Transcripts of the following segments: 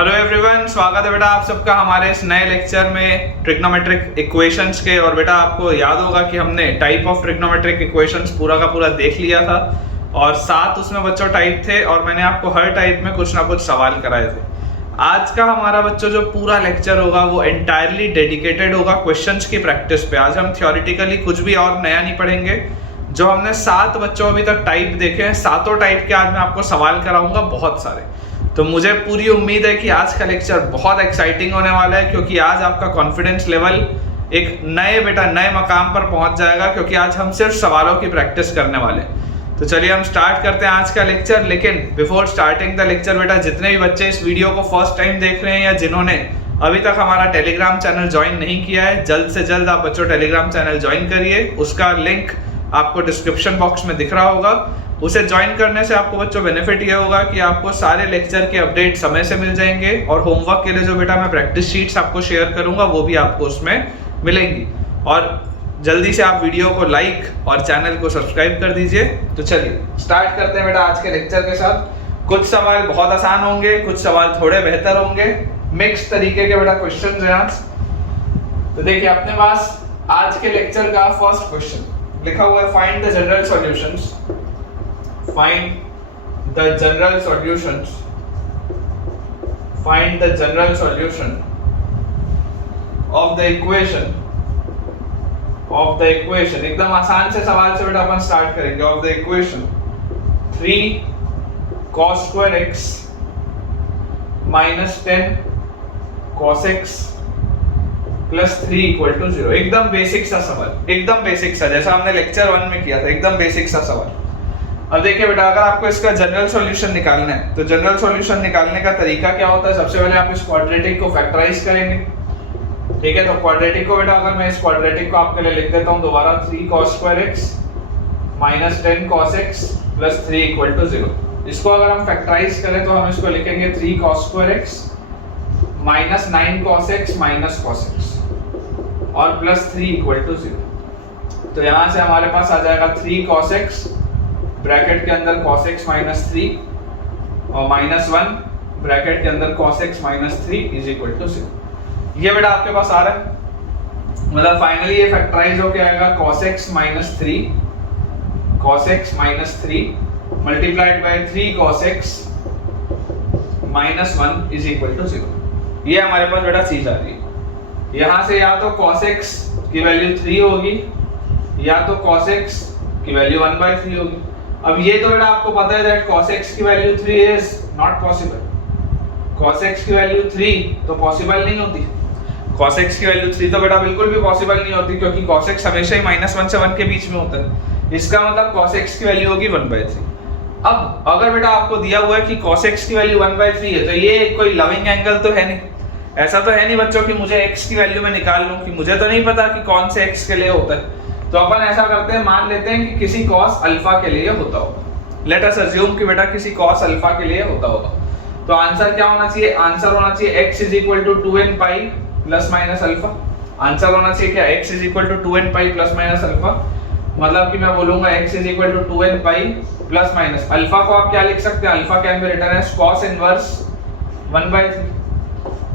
Hello everyone, स्वागत है बेटा आप सबका हमारे इस नए लेक्चर में ट्रिग्नोमेट्रिक इक्वेशंस के। और बेटा आपको याद होगा कि हमने टाइप ऑफ ट्रिग्नोमेट्रिक इक्वेशंस पूरा का पूरा देख लिया था और 7 उसमें बच्चों टाइप थे और मैंने आपको हर टाइप में कुछ ना कुछ सवाल कराए थे। आज का हमारा बच्चों जो पूरा लेक्चर होगा वो एंटायरली डेडिकेटेड होगा क्वेश्चंस की प्रैक्टिस पे। आज हम थ्योरेटिकली कुछ भी और नया नहीं पढ़ेंगे। जो हमने 7 बच्चों अभी तक टाइप देखे हैं, सातों टाइप के आज मैं आपको सवाल कराऊंगा, बहुत सारे। तो मुझे पूरी उम्मीद है कि आज का लेक्चर बहुत एक्साइटिंग होने वाला है, क्योंकि आज आपका कॉन्फिडेंस लेवल एक नए मकाम पर पहुंच जाएगा, क्योंकि आज हम सिर्फ सवालों की प्रैक्टिस करने वाले हैं। तो चलिए हम स्टार्ट करते हैं आज का लेक्चर। लेकिन बिफोर स्टार्टिंग द लेक्चर बेटा, जितने भी बच्चे इस वीडियो को फर्स्ट टाइम देख रहे हैं या जिन्होंने अभी तक हमारा टेलीग्राम चैनल ज्वाइन नहीं किया है, जल्द से जल्द आप बच्चों टेलीग्राम चैनल ज्वाइन करिए। उसका लिंक आपको डिस्क्रिप्शन बॉक्स में दिख रहा होगा। उसे ज्वाइन करने से आपको बच्चों बेनिफिट ये होगा कि आपको सारे लेक्चर के अपडेट समय से मिल जाएंगे और होमवर्क के लिए जो बेटा मैं प्रैक्टिस शीट्स आपको शेयर करूंगा वो भी आपको उसमें मिलेंगी। और जल्दी से आप वीडियो को लाइक और चैनल को सब्सक्राइब कर दीजिए। तो चलिए स्टार्ट करते हैं बेटा आज के लेक्चर के साथ। कुछ सवाल बहुत आसान होंगे, कुछ सवाल थोड़े बेहतर होंगे, मिक्स तरीके के बेटा क्वेश्चन हैं आज। तो देखिए अपने पास आज के लेक्चर का फर्स्ट क्वेश्चन लिखा हुआ है, find the general solutions. Find the general solutions. Find the general solution of the equation. एकदम आसान से सवाल से बेटा अपन स्टार्ट करेंगे। Of the equation 3 cos square x minus 10 cos x plus 3 equal to 0। एकदम बेसिक सा सवाल, एकदम बेसिक सा, जैसा हमने लेक्चर 1 में किया था, एकदम बेसिक सा सवाल। अब देखिए बेटा, अगर आपको इसका जनरल सॉल्यूशन निकालना है तो जनरल सॉल्यूशन निकालने का तरीका क्या होता है? सबसे पहले आप इस क्वाड्रेटिक को फैक्टराइज करेंगे, ठीक है। तो क्वाड्रेटिक को बेटा अगर मैं इस क्वाड्रेटिक को आपके लिए लिख देता हूं दोबारा, 3 cos square x minus 10 cos x plus 3 equal to 0। इसको अगर हम फैक्टराइज करें तो हम इसको लिखेंगे 3 cos square x minus 9 cos x minus cos x और plus 3 equal to 0। तो यहां से हमारे पास आ जाएगा 3 cos x ब्रैकेट के अंदर cos x minus 3 और minus 1 ब्रैकेट के अंदर cos x minus 3 is equal to 0। ये बेटा आपके पास आ रहा है, मतलब फाइनली ये फैक्टराइज होके आएगा cos x minus 3 multiplied by 3 cos x minus 1 is equal to 0। ये हमारे पास बेटा चीज आ रही है। यहां से या तो cos x की वैल्यू 3 होगी या तो cos x की वैल्यू 1/3 होगी। अब ये तो बेटा आपको पता है दैट cos x की value 3 is not possible. cos x की वैल्यू 3 तो पॉसिबल नहीं होती। cos x की वैल्यू 3 तो बेटा बिल्कुल भी पॉसिबल नहीं होती, क्योंकि cos x हमेशा ही -1 से 1 के बीच में होता है। इसका मतलब cos x की वैल्यू होगी 1/3। अब अगर बेटा आपको दिया हुआ है कि cos x की वैल्यू 1/3 है, तो ये कोई लविंग एंगल तो है नहीं। ऐसा तो है नहीं बच्चों कि मुझे x की वैल्यू में निकाल लूं, कि मुझे तो नहीं पता कि कौन से x के लिए होता है। तो अपन ऐसा करते हैं, मान लेते हैं कि किसी cos अल्फा के लिए होता होगा। लेट अस अज्यूम कि बेटा किसी cos अल्फा के लिए होता होगा। तो आंसर क्या होना चाहिए? आंसर होना चाहिए x is equal to 2n pi plus minus alpha. Answer होना चाहिए क्या? x is equal to 2n pi plus minus alpha. मतलब कि मैं बोलूंगा x is equal to 2n pi plus minus alpha को आप क्या लिख सकते हैं? Alpha can be written as cos inverse 1/3,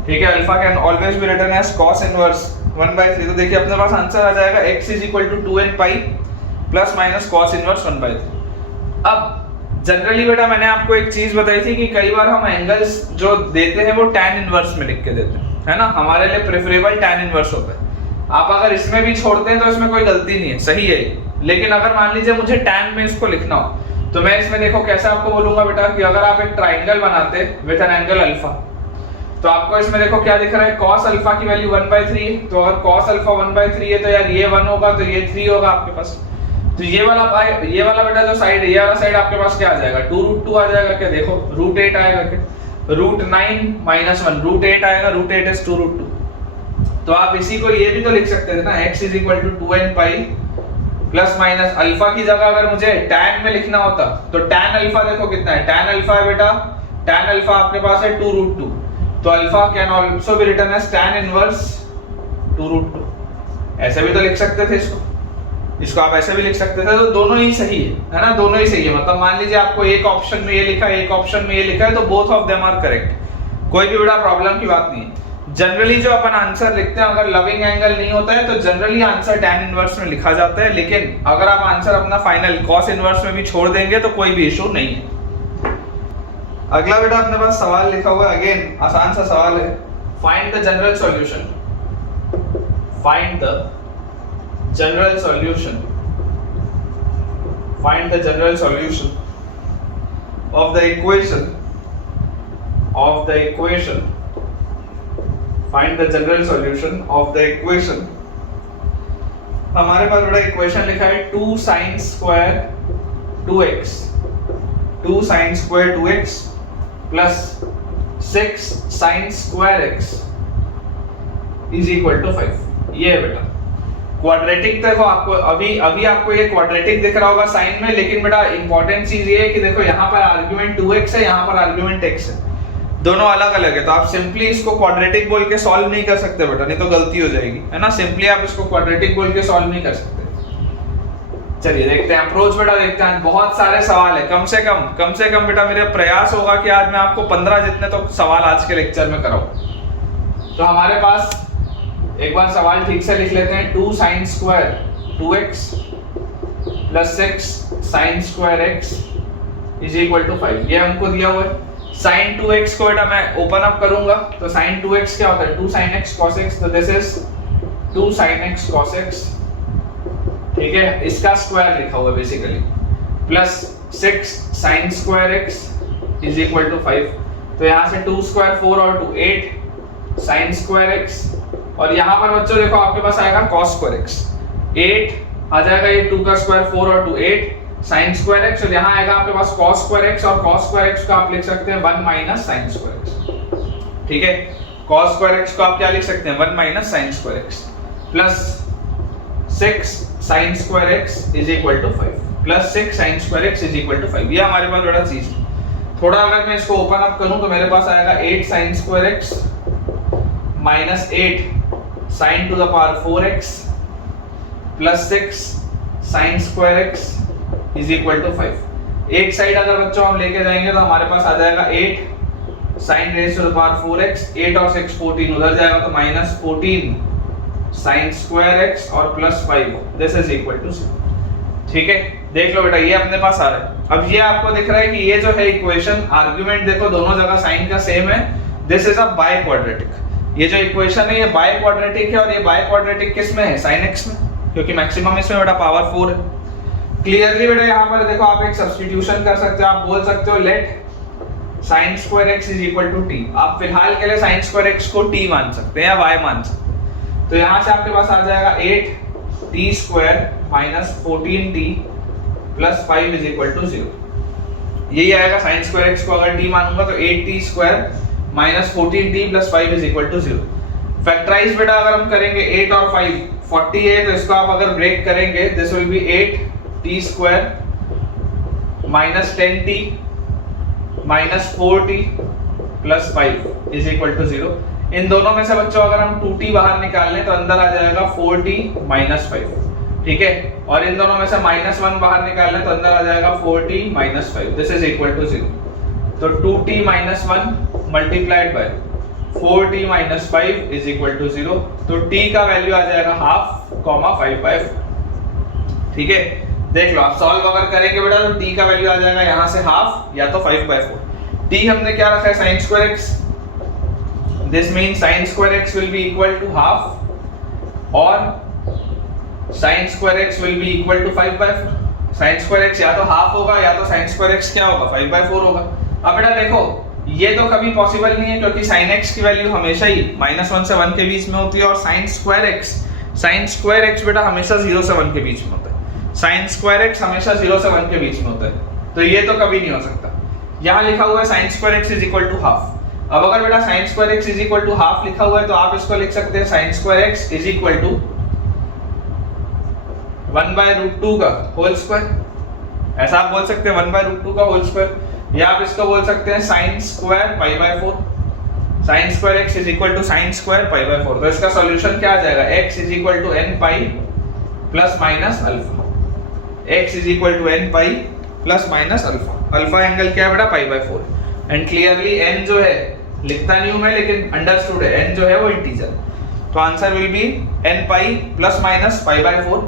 ठीक है। Alpha can always be written as cos inverse 1/3। तो देखिए अपने पास आंसर आ जाएगा x is equal to 2n pi plus minus cos inverse 1/3। अब जनरली बेटा मैंने आपको एक चीज बताई थी कि कई बार हम एंगल्स जो देते हैं वो tan इनवर्स में लिख के देते हैं, है ना। हमारे लिए प्रेफरेबल tan इनवर्स होता है। आप अगर इसमें भी छोड़ते हैं तो इसमें कोई गलती नहीं है, सही है। लेकिन अगर मान लीजिए मुझे tan में इसको लिखना हो तो मैं इसमें देखो कैसे आपको बोलूंगा बेटा कि अगर आप एक ट्राइंगल बनाते विद एन एंगल अल्फा, तो आपको इसमें देखो क्या दिख रहा है? cos अल्फा की वैल्यू 1/3 है। तो अगर cos अल्फा 1/3 है तो यार ये 1 होगा तो ये 3 होगा आपके पास। तो ये वाला बेटा जो साइड है, ये वाला साइड आपके पास क्या आ जाएगा? 2√2 आ जाएगा क्या? देखो √8 आएगा क्या? √9 - 1 √8 आएगा। √8 is 2√2। तो आप इसी को ये भी तो लिख सकते थे ना, x is equal to 2n pi plus minus alpha की जगह अगर मुझे tan में लिखना होता तो tan अल्फा देखो कितना है? tan अल्फा है बेटा, tan अल्फा आपके पास है 2√2। तो alpha can also be written as tan inverse 2√2। ऐसे भी तो लिख सकते थे इसको आप ऐसे भी लिख सकते थे। तो दोनों ही सही है ना, दोनों ही सही है। मतलब मान लीजिए आपको एक ऑप्शन में ये लिखा है, एक ऑप्शन में ये लिखा है, तो both of them are correct. कोई भी बड़ा प्रॉब्लम की बात नहीं है। जनरली जो अपन आंसर लिखते हैं, अगर लविंग एंगल नहीं होता है तो जनरली आंसर tan इनवर्स में लिखा जाता है, लेकिन अगर आप आंसर अपना फाइनल cos इनवर्स में भी छोड़ देंगे तो कोई भी इशू नहीं है। अगला बेटा अपने पास सवाल लिखा हुआ है, अगेन आसान सा सवाल है, find the general solution, find the general solution, find the general solution of the equation, of the equation, find the general solution of the equation। हमारे पास बड़ा इक्वेशन लिखा है 2 sin square 2x, 2 sin square 2x plus 6 sin square x is equal to 5। ये है बेटा quadratic. देखो आपको अभी आपको ये क्वाड्रेटिक दिख रहा होगा साइन में, लेकिन बेटा इंपॉर्टेंट चीज ये है कि देखो यहाँ पर आर्गुमेंट 2x है, यहाँ पर आर्गुमेंट x है, दोनों अलग अलग है, तो आप सिंपली इसको क्वाड्रेटिक बोल के सॉल्व नहीं कर सकते बेटा, नहीं तो गलती हो जाएगी, है ना। सिंपली आप इसको क्वाड्रेटिक बोल के सॉल्व नहीं कर सकते। चलिए देखते हैं अप्रोच बेटा, देखते हैं। बहुत सारे सवाल है, कम से कम बेटा मेरा प्रयास होगा कि आज मैं आपको 15 जितने तो सवाल आज के लेक्चर में कराऊं। तो हमारे पास एक बार सवाल ठीक से लिख लेते हैं, 2 sin square 2x plus 6 sin square x is equal to 5। ये हमको दिया हुआ है। sin 2x को बेटा मैं ओपन अप करूंगा तो sin 2x क्या होता है, 2 sin x cos x, तो this is 2 sin x cos x, ठीक है, इसका स्क्वायर लिखा हुआ है basically, plus 6 sin square x is equal to 5। तो यहाँ से 2 square 4 और 2 8 sin square x, और यहाँ पर बच्चों देखो आपके पास आएगा cos square x, 8 आ जाएगा, ये 2 का स्क्वायर 4 और 2 8 sin square x, और यहाँ आएगा आपके पास cos square x, और cos square x को आप लिख सकते हैं 1 minus sin square x, ठीक है। cos square x को आप क्या लिख सकते हैं, 1 minus sin square x, plus 6 sin square x is equal to 5, plus 6 sin square x is equal to 5। ये हमारे पास बड़ा चीज है। थोड़ा अगर मैं इसको ओपन अप करूं तो मेरे पास आएगा 8 sin square x minus 8 sin to the power 4x plus 6 sin square x is equal to 5। एक साइड अगर बच्चों हम लेके जाएंगे तो हमारे पास आ जाएगा 8 sin raised to the power 4x, 8 और 6 14, उधर जाएगा तो minus 14 sin square x और plus 5, this is equal to 0, ठीक है। देख लो बेटा ये अपने पास आ रहा है। अब ये आपको दिख रहा है कि ये जो है इक्वेशन, आर्गुमेंट देखो दोनों जगह साइन का सेम है, this is a by quadratic. ये जो इक्वेशन है ये बाय क्वाड्रेटिक है, और ये बाय क्वाड्रेटिक किस में है, sin x में, क्योंकि मैक्सिमम इसमें बेटा पावर 4 है। क्लियरली बेटा यहाँ पर देखो आप एक सब्स्टिट्यूशन कर सकते हो, आप बोल सकते हो late sin square x is equal to t। आप फिलहाल के लिए sin square x को t मान सकते हैं या y मान सकते हैं। तो यहाँ से आपके पास आ जाएगा 8t square minus 14t plus 5 is equal to 0। यही आएगा sin square x को अगर t मानूंगा तो 8t square minus 14t plus 5 is equal to 0। Factorise बेटा अगर हम करेंगे 8 और 5 40 है, तो इसको आप अगर ब्रेक करेंगे this will B 8t square minus 10t minus 4t plus 5 is equal to 0। इन दोनों में से बच्चों अगर हम 2t बाहर निकाल लें तो अंदर आ जाएगा 4t minus 5, ठीक है, और इन दोनों में से -1 बाहर निकाल लें तो अंदर आ जाएगा 4t minus 5, this is equal to 0। तो 2t minus 1 multiplied by 4t minus 5 is equal to 0। तो t का वैल्यू आ जाएगा हाफ, 5/4, ठीक है। देख लो आप सॉल्व अगर करेंगे बेटा तो t का वैल्यू आ जाएगा यहाँ से हाफ या तो 5/4। t हमने क्या रखा है, sin square x, this means sin square x will be equal to half और sin square x will be equal to 5/4। sin square x या तो हाफ होगा या तो sin square x क्या होगा, 5/4 होगा। अब बेटा देखो ये तो कभी पॉसिबल नहीं है, क्योंकि sin x की वैल्यू हमेशा ही -1 से 1 के बीच में होती है, और sin square x बेटा हमेशा 0 से 1 के बीच में होता है। sin square x हमेशा 0 से 1 के बीच में होता है, तो ये तो कभी नहीं हो सकता। यहाँ लिखा हुआ है sin square x is equal to half। अब अगर बेटा sin square x is equal to half लिखा हुआ है तो आप इसको लिख सकते हैं sin square x is equal to 1/√2 का होल स्क्वायर, ऐसा आप बोल सकते हैं 1/√2 का होल स्क्वायर, या आप इसको बोल सकते हैं sin square π/4। sin square x is equal to sin square π/4। तो इसका सॉल्यूशन क्या आ जाएगा, x is equal to n pi plus minus alpha, x is equal to n pi plus minus alpha. Alpha angle क्या है बेटा, π/4, and clearly n जो है लिखता नहीं हूं मैं, लेकिन अंडरस्टूड है, n जो है वो इंटीजर। तो answer will be n pi plus minus pi by 4,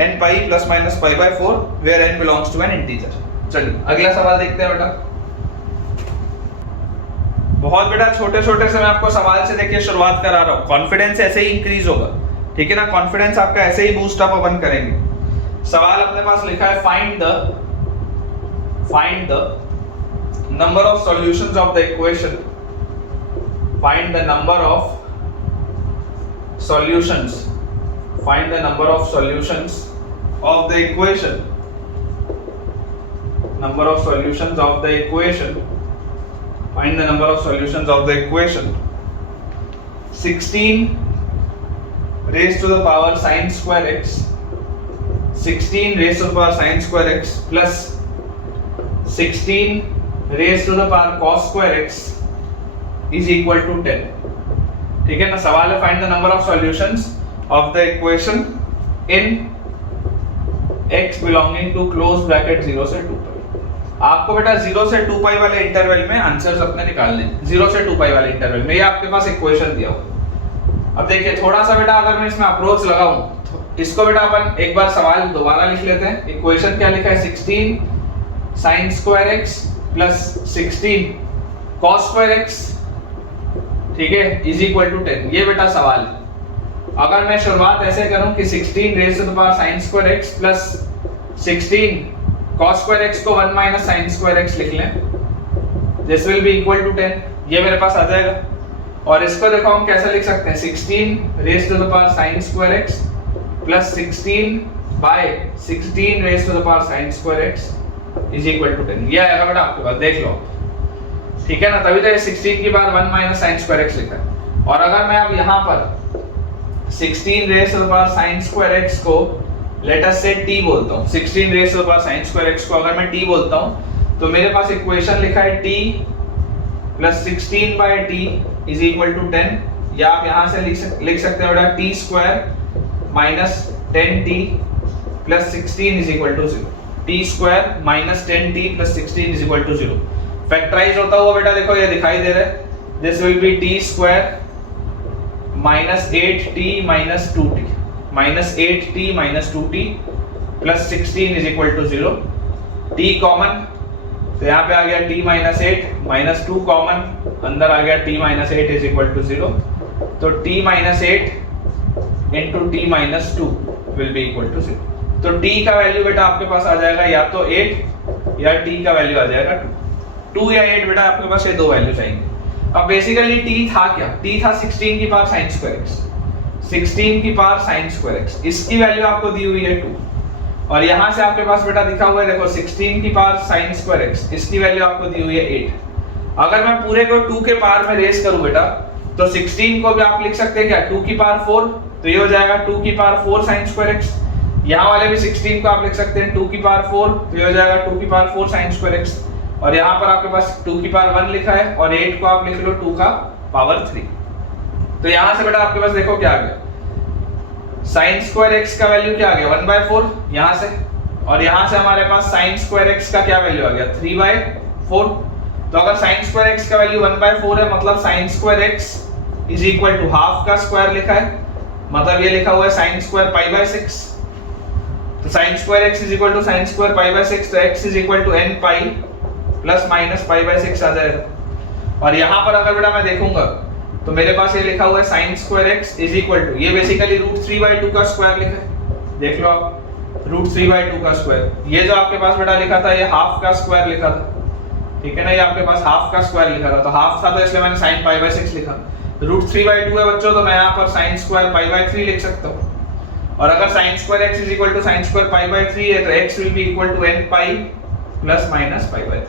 n pi plus minus pi by 4 where n belongs to an integer. चलिए अगला सवाल देखते हैं बेटा। बहुत बेटा छोटे छोटे से मैं आपको सवाल से देखिए शुरुआत करा रहा हूं, कॉन्फिडेंस ऐसे ही इंक्रीज होगा, ठीक है ना, कॉन्फिडेंस आपका ऐसे ही बूस्ट अप अपन करेंगे। सवाल अपने पास लिखा है find the number of solutions of the equation, find the number of solutions, find the number of solutions of the equation, number of solutions of the equation, find the number of solutions of the equation 16 raised to the power sin square x, 16 raised to the power sin square x plus 16 raised to the power cos square x is equal to 10। ठीक है ना, सवाल है find the number of solutions of the equation in x belonging to close bracket 0 से 2 पाई। आपको बेटा 0 से 2 पाई वाले इंटरवल में आंसर्स अपने निकालने हैं, 0 से 2 पाई वाले इंटरवल में। ये आपके पास इक्वेशन दिया हुआ। अब देखिए थोड़ा सा बेटा अगर मैं इसमें अप्रोच लगाऊं तो इसको बेटा अपन एक बार सवाल दोबारा लिख लेते हैं। इक्वेशन क्या लिखा है, 16 sin square x plus 16 cos square x, ठीक है, इज इक्वल टू 10। ये बेटा सवाल है। अगर मैं शुरुआत ऐसे करूं कि 16 raise to the power sin square x plus 16 cos square x को 1 माइनस sin स्क्वायर x लिख लें, this will be equal to 10, ये मेरे पास आ जाएगा। और इसको देखो हम कैसे लिख सकते हैं, 16 raise to the power sin square x plus 16 by 16 raise to the power sin square x is equal to 10। ये आएगा बेटा आपके पास, देख लो, ठीक है ना, तभी तो ये 16 की बार 1 माइनस sin स्क्वायर x लिखा है। और अगर मैं अब यहाँ पर 16 raise to the power sin square x को लेट अस से t बोलता हूँ, 16 raise to the power sin square x को अगर मैं t बोलता हूँ तो मेरे पास इक्वेशन लिखा है t plus 16 by t is equal to 10, या आप यहाँ से लिख सकते हो बेटा t square minus 10t plus 16 is equal to 0, t square minus 10t plus 16 is equal to 0। Factorise होता हुआ बेटा देखो ये दिखाई दे रहा है, this will be t square minus 8t minus 2t, minus 8t minus 2t plus 16 is equal to 0। t common तो यहाँ पे आ गया t माइनस 8 माइनस 2 कॉमन, अंदर आ गया t minus 8 is equal to 0। तो t minus 8 into t minus 2 will be equal to 0। तो t का वैल्यू बेटा आपके पास आ जाएगा या तो 8 या t का वैल्यू आ जाएगा 2 या 8, बेटा आपके पास ये दो वैल्यू चाहिए। अब बेसिकली t था क्या, t था 16 की पावर sin स्क्वायर x, 16 की पावर sin स्क्वायर x, इसकी वैल्यू आपको दी हुई है 2, और यहाँ से आपके पास बेटा दिखा हुआ है देखो 16 की पावर sin स्क्वायर x, इसकी वैल्यू आपको दी हुई है 8। अगर मैं पूरे को 2 के पावर में रेज करूं बेटा तो 16 को भी आप लिख सकते हैं क्या 2 की पावर 4, तो ये हो जाएगा 2 की पावर 4 sin स्क्वायर x। यहाँ वाले भी 16 को आप लिख सकते हैं 2 की पावर 4, तो ये हो जाएगा 2 की पावर 4 sin स्क्वायर x। और यहाँ पर आपके पास 2 की पावर 1 लिखा है और 8 को आप लिख लो 2 का पावर 3। तो यहाँ से बेटा आपके पास देखो क्या आ गया, sin स्क्वायर x का वैल्यू क्या आ गया 1/4 यहाँ से, और यहाँ से हमारे पास sin स्क्वायर x का क्या वैल्यू आ गया 3/4। तो अगर sin स्क्वायर x का वैल्यू 1/4 है मतलब sin square x is equal to half का स्क्वायर लिखा है, मतलब ये लिखा हुआ है sin स्क्वायर π/6। तो sin square x is equal to sin square π/6, तो x is equal to n pi plus minus π/6 आ जाएगा। और यहाँ पर अगर बेटा मैं देखूंगा तो मेरे पास ये लिखा हुआ है sin square x is equal to, ये बेसिकली √3/2 का स्क्वायर लिखा है, देख लो आप √3/2 का स्क्वायर। ये जो आपके पास बेटा लिखा था ये हाफ का स्क्वायर लिखा था, ठीक है ना, ये आपके पास हाफ का स्क्वायर लिखा था, तो हाफ था तो इसलिए मैंने sin π/6 लिखा। √3/2 है बच्चों, तो मैं यहाँ पर sin स्क्वायर π/3 लिख सकता हूँ। और अगर sin square x is equal to sin square π/3 है तो x will be equal to n pi plus minus π/3,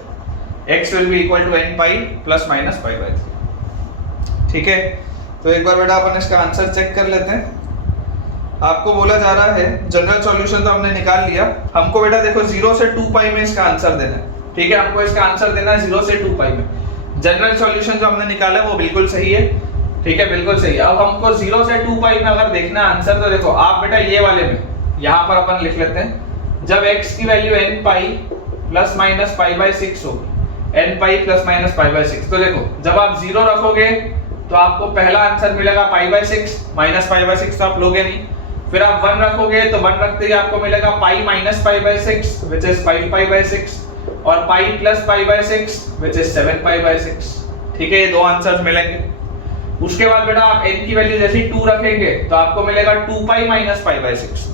x will be equal to n pi plus minus π/3, ठीक है। तो एक बार बेटा अपन इसका आंसर चेक कर लेते हैं। आपको बोला जा रहा है जनरल सॉल्यूशन तो हमने निकाल लिया, हमको बेटा देखो 0 से 2 पाई में इसका आंसर देना है, ठीक है, हमको इसका आंसर देना है 0 से 2 पाई में। जनरल सॉल्यूशन जो हमने निकाला है वो बिल्कुल सही है, ठीक है, बिल्कुल सही है। अब हमको 0 से 2 पाई में अगर देखना आंसर तो देखो आप बेटा ये वाले में यहाँ पर अपन लिख लेते हैं, जब x की value n pi plus minus π/6 होगी, n pi plus minus pi by 6। तो देखो जब आप 0 रखोगे तो आपको पहला आंसर मिलेगा पाई बाय 6, माइनस पाई बाय 6 तो आप लोगे नहीं। फिर आप 1 रखोगे तो 1 रखते ही आपको मिलेगा पाई minus pi by 6 which is 5 pi by 6 और पाई plus pi by 6 which is 7 pi by 6। ठीक है, ये दो आंसर्स मिलेंगे। उसके बाद बेटा आप n की वैल्यू जैसे ही 2 रखेंगे तो आपको मिलेगा 2 पाई माइनस पाई बाय 6।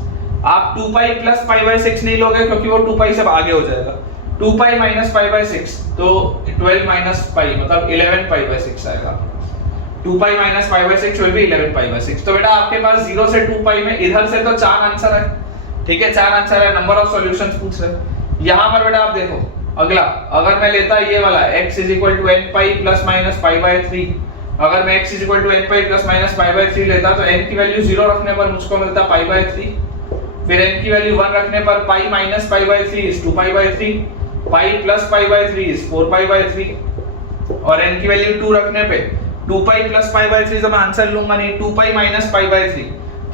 आप 2 पाई प्लस पाई बाय 6 नहीं लोगे क्योंकि वो 2 पाई से आगे हो जाएगा। 2 पाई माइनस पाई बाय 6 तो 12 माइनस पाई मतलब 11 पाई बाय 6 आएगा। 2 pi minus pi by 6 will be 11 pi by 6। तो बेटा आपके पास 0 से 2 पाई में इधर से तो 4 आंसर है। ठीक है, 4 आंसर है, नंबर ऑफ सॉल्यूशंस पूछ रहे। यहां पर बेटा आप देखो अगला, अगर मैं लेता ये वाला x n pi plus minus pi by 3, अगर मैं x n pi plus minus pi by 3 लेता तो n की वैल्यू 0 रखने पर मुझको मिलता पाई बाय 3, फिर n की वैल्यू 1 रखने पर पाई minus pi by 3 is 2 pi by 3, pi plus pi by 3 is 4 pi by 3 और n की वैल्यू 2 रखने पे 2 पाई प्लस पाई बाय 3 तो मैं आंसर लूंगा नहीं, 2 पाई माइनस पाई बाय 3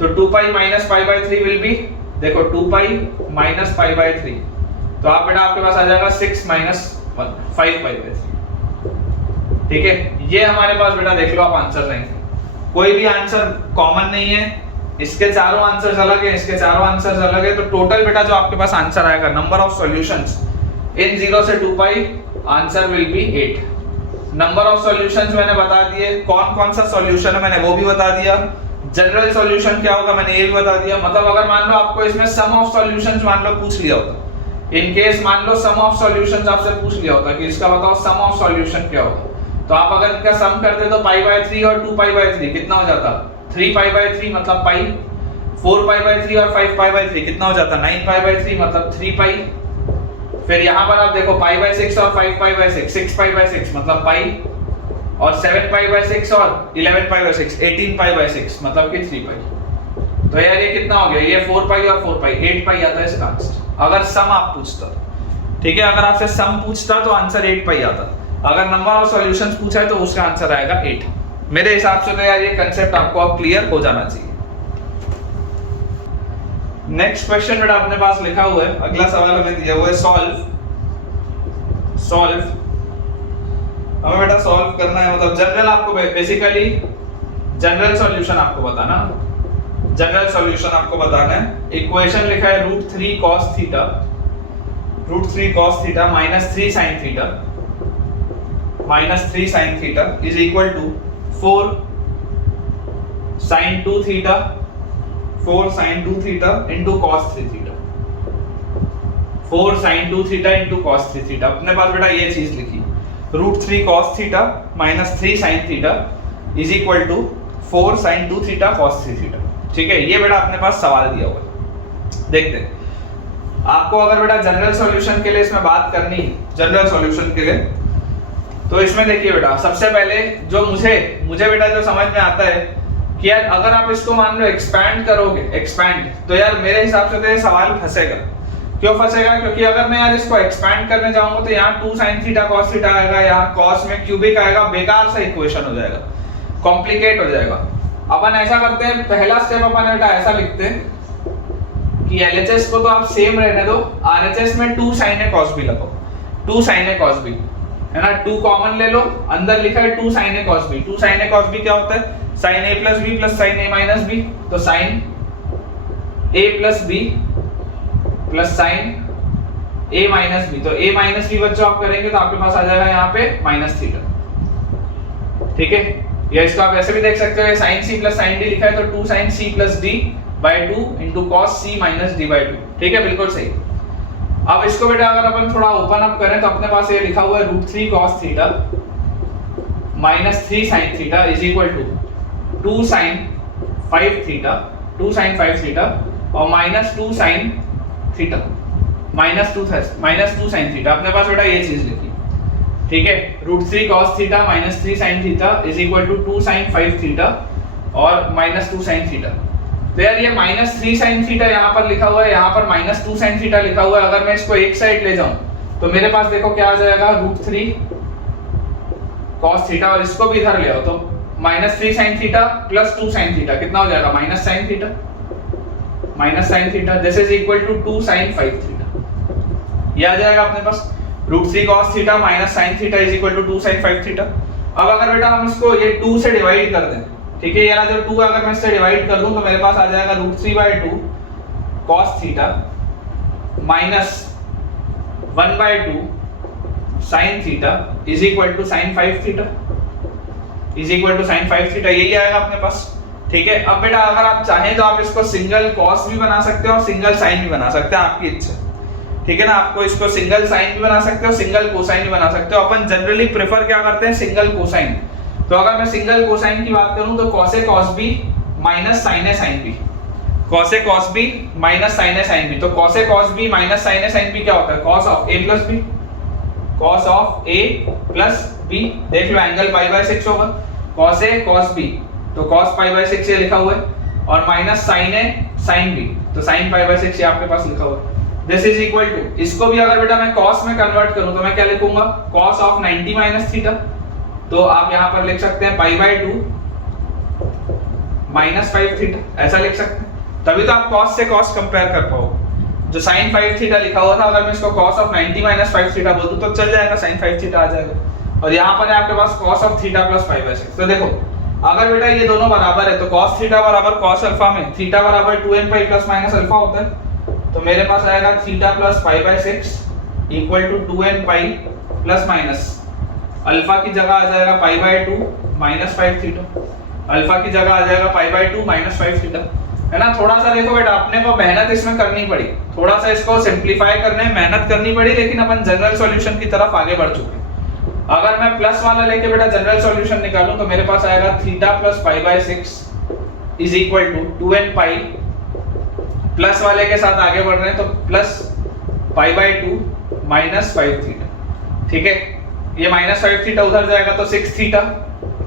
तो 2 pi minus pi by 3 will be, देखो 2 पाई माइनस पाई बाय 3 तो आप बेटा आपके पास आ जाएगा 6 माइनस 1 5 पाई बाय 3। ठीक है, ये हमारे पास बेटा देख लो आप आंसर रहेंगे। कोई भी आंसर कॉमन नहीं है, इसके चारों आंसर्स अलग है, इसके चारों आंसर्स अलग है। तो टोटल बेटा जो आपके पास आंसर आएगा नंबर ऑफ सॉल्यूशंस इन 0 से 2 pi answer will be 8। Number of solutions मैंने बता दिए, कौन कौन सा सॉल्यूशन है मैंने वो भी बता दिया, जनरल सॉल्यूशन क्या होगा मैंने ये भी बता दिया। मतलब अगर मान लो आपको इसमें सम ऑफ सॉल्यूशंस मान लो पूछ लिया होता, इन केस मान लो सम ऑफ सॉल्यूशंस आपसे पूछ लिया होता कि इसका बताओ सम ऑफ सॉल्यूशन क्या होगा, तो आप अगर इनका सम करते तो पाई बाय 3 और 2 पाई बाय 3 कितना हो जाता, 3 पाई बाय 3 मतलब पाई, 4 पाई बाय 3 और 5 पाई बाय 3 कितना हो जाता, 9 पाई बाय 3 मतलब 3 पाई। फिर यहाँ पर आप देखो पाई बाय 6 और 5 पाई बाय 6 6 पाई बाय 6 मतलब पाई और 7 पाई बाय 6 और 11 पाई बाय 6 18 पाई बाय 6 मतलब कि 3 पाई। तो यार ये कितना हो गया, ये 4 पाई और 4 पाई 8 पाई आता है इसका आंसर अगर सम आप पूछता। ठीक है, अगर आपसे सम पूछता तो आंसर 8 पाई आता, अगर नंबर ऑफ सॉल्यूशंस पूछा है तो उसका आंसर आएगा 8। मेरे हिसाब से तो यार ये कांसेप्ट आपको अब क्लियर हो जाना चाहिए। नेक्स्ट क्वेश्चन बेटा अपने पास लिखा हुआ है, अगला सवाल हमें दिया हुआ है सॉल्व हमें बेटा सॉल्व करना है, मतलब जनरल आपको बेसिकली जनरल सॉल्यूशन आपको बताना, जनरल सॉल्यूशन आपको बताना है। इक्वेशन लिखा है √3 cos theta -3 sin theta is equal to 4 sin 2 theta into cos 3 theta, 4 sin 2 theta into cos 3 theta. अपने पास बेटा ये चीज लिखी √3 cos theta -3 sin theta is equal to 4 sin 2 theta cos 3 theta. ठीक है, ये बेटा अपने पास सवाल दिया हुआ है। देखते हैं आपको अगर बेटा जनरल सॉल्यूशन के लिए इसमें बात करनी है, जनरल सॉल्यूशन के लिए तो इसमें देखिए बेटा सबसे पहले जो मुझे बेटा जो समझ में आता है कि यार अगर आप इसको मान लो एक्सपैंड करोगे तो यार मेरे हिसाब से तो ये सवाल फंसेगा। क्यों फंसेगा, क्योंकि अगर मैं यार इसको एक्सपैंड करने जाऊंगा तो यहाँ 2 sin थीटा cos थीटा आएगा, यहाँ cos में क्यूबिक आएगा, बेकार सा इक्वेशन हो जाएगा, कॉम्प्लिकेट हो जाएगा। अपन ऐसा करते हैं, पहला स्टेप अपन बेटा ऐसा लिखते हैं कि LHS को तो आप सेम रहने दो, RHS में 2 sin A cos B लगाओ, 2 sin A cos B है ना, 2 कॉमन ले लो, अंदर लिखा है 2 sin A cos B। 2 sin A cos B क्या होता है, sin A plus B plus sin A minus B, तो sin A plus B plus sin A minus B, तो A minus B बच्चों आप करेंगे तो आपके पास आ जाएगा यहाँ पे माइनस थीटा। ठीक है, या इसको आप ऐसे भी देख सकते हो, sin C plus sin D लिखा है तो 2 sin C plus D by 2 into cos C minus D by 2। ठीक है, बिल्कुल सही। अब इसको बेटा अगर अपन थोड़ा ओपन अप करें तो अपने पास ये लिखा हुआ है √3 cos theta -3 sin theta is equal to 2 sin 5 theta और -2 sin थीटा -2 sin थीटा। अपने पास बेटा ये चीज लिखी। ठीक है, √3 cos theta -3 sin theta is equal to 2 sin 5 theta और -2 sin थीटा। तो यार ये -3 sin थीटा यहाँ पर लिखा हुआ है, यहाँ पर -2 sin थीटा लिखा हुआ है। अगर मैं इसको एक साइड ले जाऊं तो मेरे पास देखो क्या आ जाएगा, √3 cos थीटा और इसको भी इधर ले आओ तो -3 sin theta plus 2 sin theta कितना हो जाएगा, minus sin theta this is equal to 2 sin 5 theta. ये आ जाएगा अपने पास। √3 cos theta minus sin theta is equal to 2 sin 5 theta. अब अगर बेटा हम इसको ये 2 से डिवाइड कर दें, ठीक है, ये वाला जो 2 अगर मैं इससे डिवाइड कर दूं तो मेरे पास आ जाएगा √3/2 cos theta minus 1/2 sin theta is equal to sin 5 theta is equal to sin 5 theta, यही आएगा अपने पास। ठीक है, अब बेटा अगर आप चाहें तो आप इसको सिंगल cos भी बना सकते हो और सिंगल sin भी बना सकते हैं, आपकी इच्छा। ठीक है ना, आपको इसको सिंगल sin भी बना सकते हो, सिंगल कोसाइन भी बना सकते हो। अपन जनरली प्रेफर क्या करते हैं, सिंगल कोसाइन। तो अगर मैं सिंगल कोसाइन की बात करूं तो cos A cos B minus sin A sin B, cos A cos B minus sin A sin B। तो cos A cos B minus sin A sin B क्या होता है, cos of A plus B, cos of A plus B। देख लो angle π/6 होगा, cos A cos B तो cos π/6 ये लिखा हुआ है और minus sin A sin B तो sin π/6 ये आपके पास लिखा हुआ है। दिस इज इक्वल टू, इसको भी अगर बेटा मैं cos में कन्वर्ट करूं तो मैं क्या लिखूंगा, cos of 90 माइनस थीटा। तो आप यहां पर लिख सकते हैं π/2 माइनस 5 थीटा, ऐसा लिख सकते हैं। तभी तो आप cos से cos कंपेयर कर पाओगे। जो sin 5 थीटा लिखा हुआ था अगर मैं इसको cos of 90 माइनस 5 थीटा बोल दूं तो चल जाएगा, sin 5 थीटा आ जाएगा। और यहां पर है आपके पास cos of थीटा प्लस π/6। तो देखो अगर बेटा ये दोनों बराबर है तो cos थीटा बराबर cos अल्फा में थीटा बराबर 2nπ प्लस माइनस अल्फा होता है। तो मेरे पास आएगा theta plus π/6 equal to 2nπ plus minus alpha की जगह आ जाएगा π/2 माइनस 5 थीटा, अल्फा की जगह आ जाएगा π/2 माइनस 5 थीटा, है ना। थोड़ा सा देखो बेटा अपने को मेहनत इसमें करनी पड़ी, थोड़ा सा इसको सिंपलीफाई करने में मेहनत करनी पड़ी, लेकिन अपन जनरल सॉल्यूशन की तरफ आगे बढ़ चुके हैं। अगर मैं प्लस वाला लेके बेटा जनरल सॉल्यूशन निकालूं तो मेरे पास आएगा theta plus π/6 is equal to 2nπ, plus वाले के साथ आगे बढ़ रहे हैं तो प्लस π/2 माइनस 5 थीटा। ठीक है, ये माइनस 5 थीटा उधर जाएगा तो 6 theta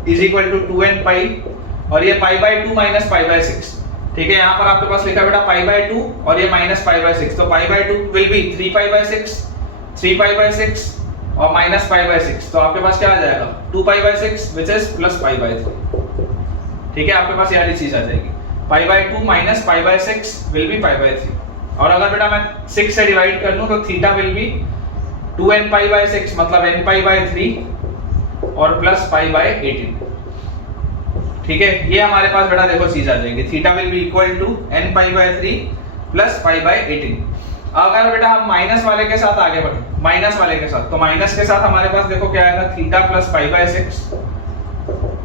is equal to 2nπ और ये π/2 माइनस π/6। ठीक है, यहाँ पर आपके पास लिखा बेटा π/2 और ये माइनस π/6, तो π/2 विल बी 3π/6, 3π/6 और माइनस π/6, तो आपके पास क्या आ जाएगा 2π/6 व्हिच इज प्लस π/3। ठीक है, आपके पास ये वाली चीज आ जाएगी, π/2 माइनस π/6 विल बी π/3। और अगर बेटा मैं 6 से डिवाइड कर लूं तो थीटा विल बी 2nπ/6 मतलब nπ/3 और प्लस π/18। ठीक है, ये हमारे पास बेटा देखो चीज आ जाएगी, theta will be equal to nπ/3 plus π/18। अगर बेटा हम माइनस वाले के साथ आगे बढ़े, माइनस वाले के साथ, तो माइनस के साथ हमारे पास देखो क्या आएगा, theta plus π/6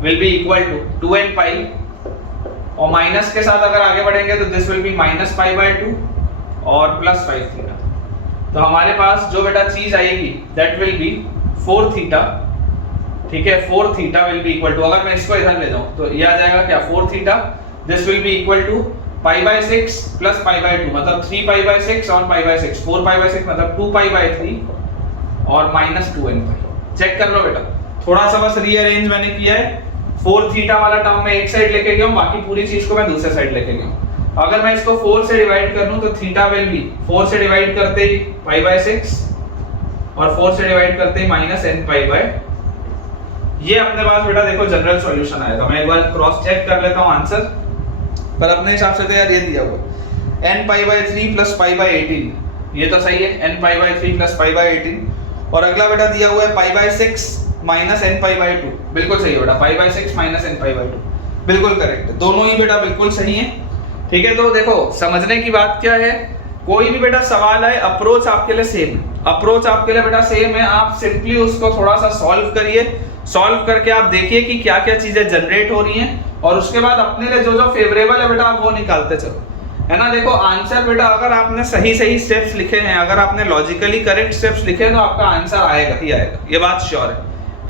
will be equal to 2nπ और माइनस के साथ अगर आगे बढ़ेंगे तो दिस विल बी माइनस π/2 और प्लस 5 थीटा। तो हमारे पास जो बेटा चीज आएगी दैट विल बी 4 थीटा। ठीक है, 4 theta will be equal to, अगर मैं इसको इधर ले जाऊं तो ये आ जाएगा क्या 4 theta, this will be equal to π/6 plus π/2 मतलब 3π/6 और π/6, 4π/6 मतलब 2π/3 और माइनस 2nπ। चेक कर लो बेटा, थोड़ा सा बस रीअरेंज मैंने किया है, 4 थीटा वाला टर्म मैं एक साइड लेके गया हूं, बाकी पूरी चीज को मैं दूसरे साइड लेके गया हूं। अगर मैं इसको 4 से डिवाइड कर लूं तो थीटा विल बी 4 से डिवाइड करते ही π/6 और 4 से डिवाइड करते ही माइनस nπ/। ये अपने पास बेटा देखो जनरल सॉल्यूशन आएगा। मैं एक बार क्रॉस चेक कर लेता हूं आंसर, पर अपने हिसाब से तो यार ये दिया हुआ nπ/3 प्लस π/18, ये तो सही है, nπ/3 प्लस π/18। और अगला बेटा दिया हुआ है π/6 माइनस nπ/2, बिल्कुल सही है बेटा, π/6 माइनस nπ/2 बिल्कुल करेक्ट, दोनों ही बेटा बिल्कुल सही है। ठीक है, तो देखो समझने की बात क्या है, कोई भी बेटा सवाल है अप्रोच आपके लिए सेम है, अप्रोच आपके लिए बेटा सेम है, आप सिंपली उसको थोड़ा सा सॉल्व करिए, सॉल्व करके आप देखिए कि क्या क्या चीजें जनरेट हो रही हैं और उसके बाद अपने लिए जो जो फेवरेबल है बेटा आप वो निकालते चलो, है ना। देखो आंसर बेटा अगर आपने सही सही स्टेप्स लिखे हैं, अगर आपने लॉजिकली करेक्ट स्टेप्स लिखे हैं तो आपका आंसर आएगा ही आएगा, ये बात श्योर है।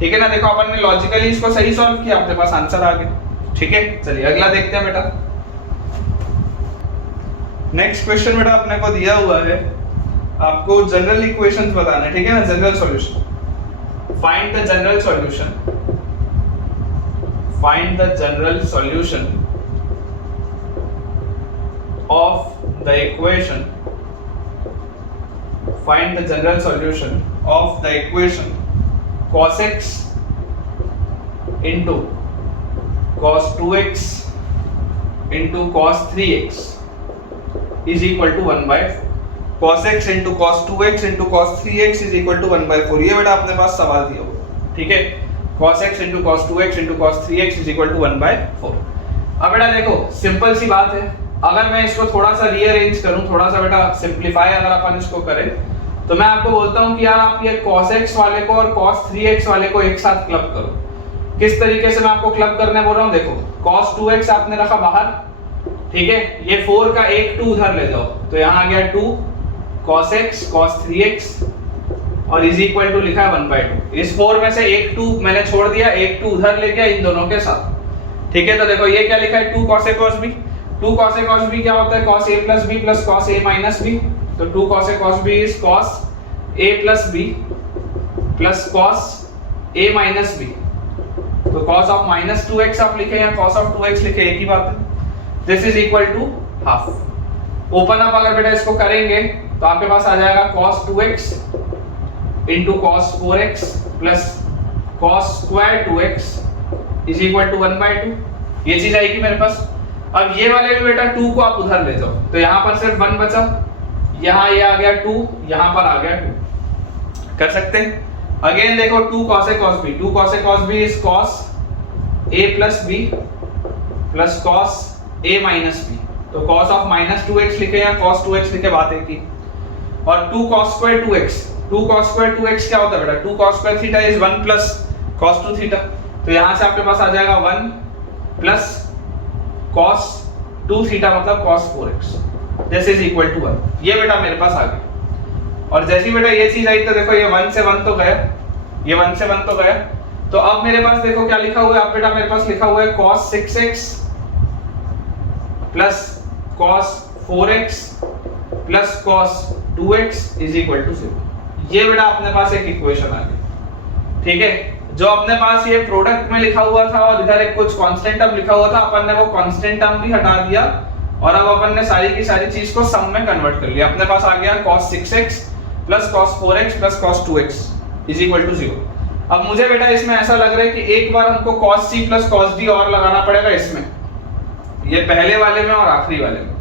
ठीक है ना, देखो अपन ने लॉजिकली इसको सही सॉल्व किया, अपने पास आंसर आ गया। ठीक है, चलिए अगला देखते हैं बेटा। नेक्स्ट क्वेश्चन बेटा अपने को दिया हुआ है, आपको जनरल इक्वेशंस बताने, ठीक है ना, general solution. Find the general solution, find the general solution of the equation, find the general solution of the equation cos x into cos 2x into cos 3x is equal to 1/4। cos x into cos 2x into cos 3x is equal to 1/4। ये बेटा अपने पास सवाल दिया हुआ, ठीक है, cos x into cos 2x into cos 3x is equal to 1/4। अब बेटा देखो सिंपल सी बात है, अगर मैं इसको थोड़ा सा रीअरेंज करूं, थोड़ा सा बेटा सिंपलीफाई अगर अपन इसको करें, तो मैं आपको बोलता हूं कि यार आप ये cos x वाले को और cos 3x वाले को एक साथ क्लब करो। किस तरीके से मैं आपको क्लब करने बोल रहा हूं, देखो cos 2x आपने रखा बाहर, ठीक है, ये 4 का एक 2 उधर ले जाओ, तो यहाँ आ गया 2 cos x cos 3x और इज इक्वल टू लिखा है 1/2। इस 4 में से एक 2 मैंने छोड़ दिया, एक 2 उधर ले गया इन दोनों के साथ, ठीक है। तो देखो ये क्या लिखा है 2 cos a cos b। 2 cos a cos b क्या होता है, cos a plus b plus cos a minus b। तो 2 cos a cos b is cos a plus b plus cos a minus b। तो cos of minus 2x आप लिखे या cos of 2x लिखे, एक ही बात है। This is equal to half. Open up अगर बेटा इसको करेंगे तो आपके पास आ जाएगा cos 2x into cos 4x plus cos square 2x is equal to 1/2। ये चीज आएगी मेरे पास। अब ये वाले भी बेटा 2 को आप उधर ले जाओ, तो यहाँ पर सिर्फ 1 बचा, यहाँ ये आ गया 2, यहाँ पर आ गया 2, कर सकते हैं। अगेन देखो 2 cos a cos b, 2 cos a cos b is cos a plus b plus cos a minus b। तो cos of minus 2x लिखे या cos 2x लिखे, बात एक ही। और 2 cos square 2x, 2 cos square 2x क्या होता है बेटा, 2 cos square theta is 1 plus cos 2 theta। तो यहाँ से आपके पास आ जाएगा 1 plus cos 2 theta मतलब cos 4x, this is equal to 1। ये बेटा मेरे पास आ गया। और जैसी बेटा ये चीज आई तो देखो ये 1 से 1 तो गया, ये 1 से 1 तो गया। तो अब मेरे पास देखो क्या लिखा हुआ है, अब बेटा मेरे पास लिखा हुआ है cos 6x plus cos 4x plus cos 2x is equal to 0। ये बेटा अपने पास एक इक्वेशन आ गई, ठीक है। जो अपने पास ये प्रोडक्ट में लिखा हुआ था और इधर एक कुछ कांस्टेंट टर्म लिखा हुआ था, अपन ने वो कांस्टेंट टर्म भी हटा दिया और अब अपन ने सारी की सारी चीज को सम में कन्वर्ट कर लिया। अपने पास आ गया cos 6x plus cos 4x plus cos 2x is equal to 0। अब मुझे बेटा इसमें ऐसा लग रहा है कि एक बार हमको cos c plus cos d और लगाना पड़ेगा इसमें, ये पहले वाले में और आखिरी वाले में।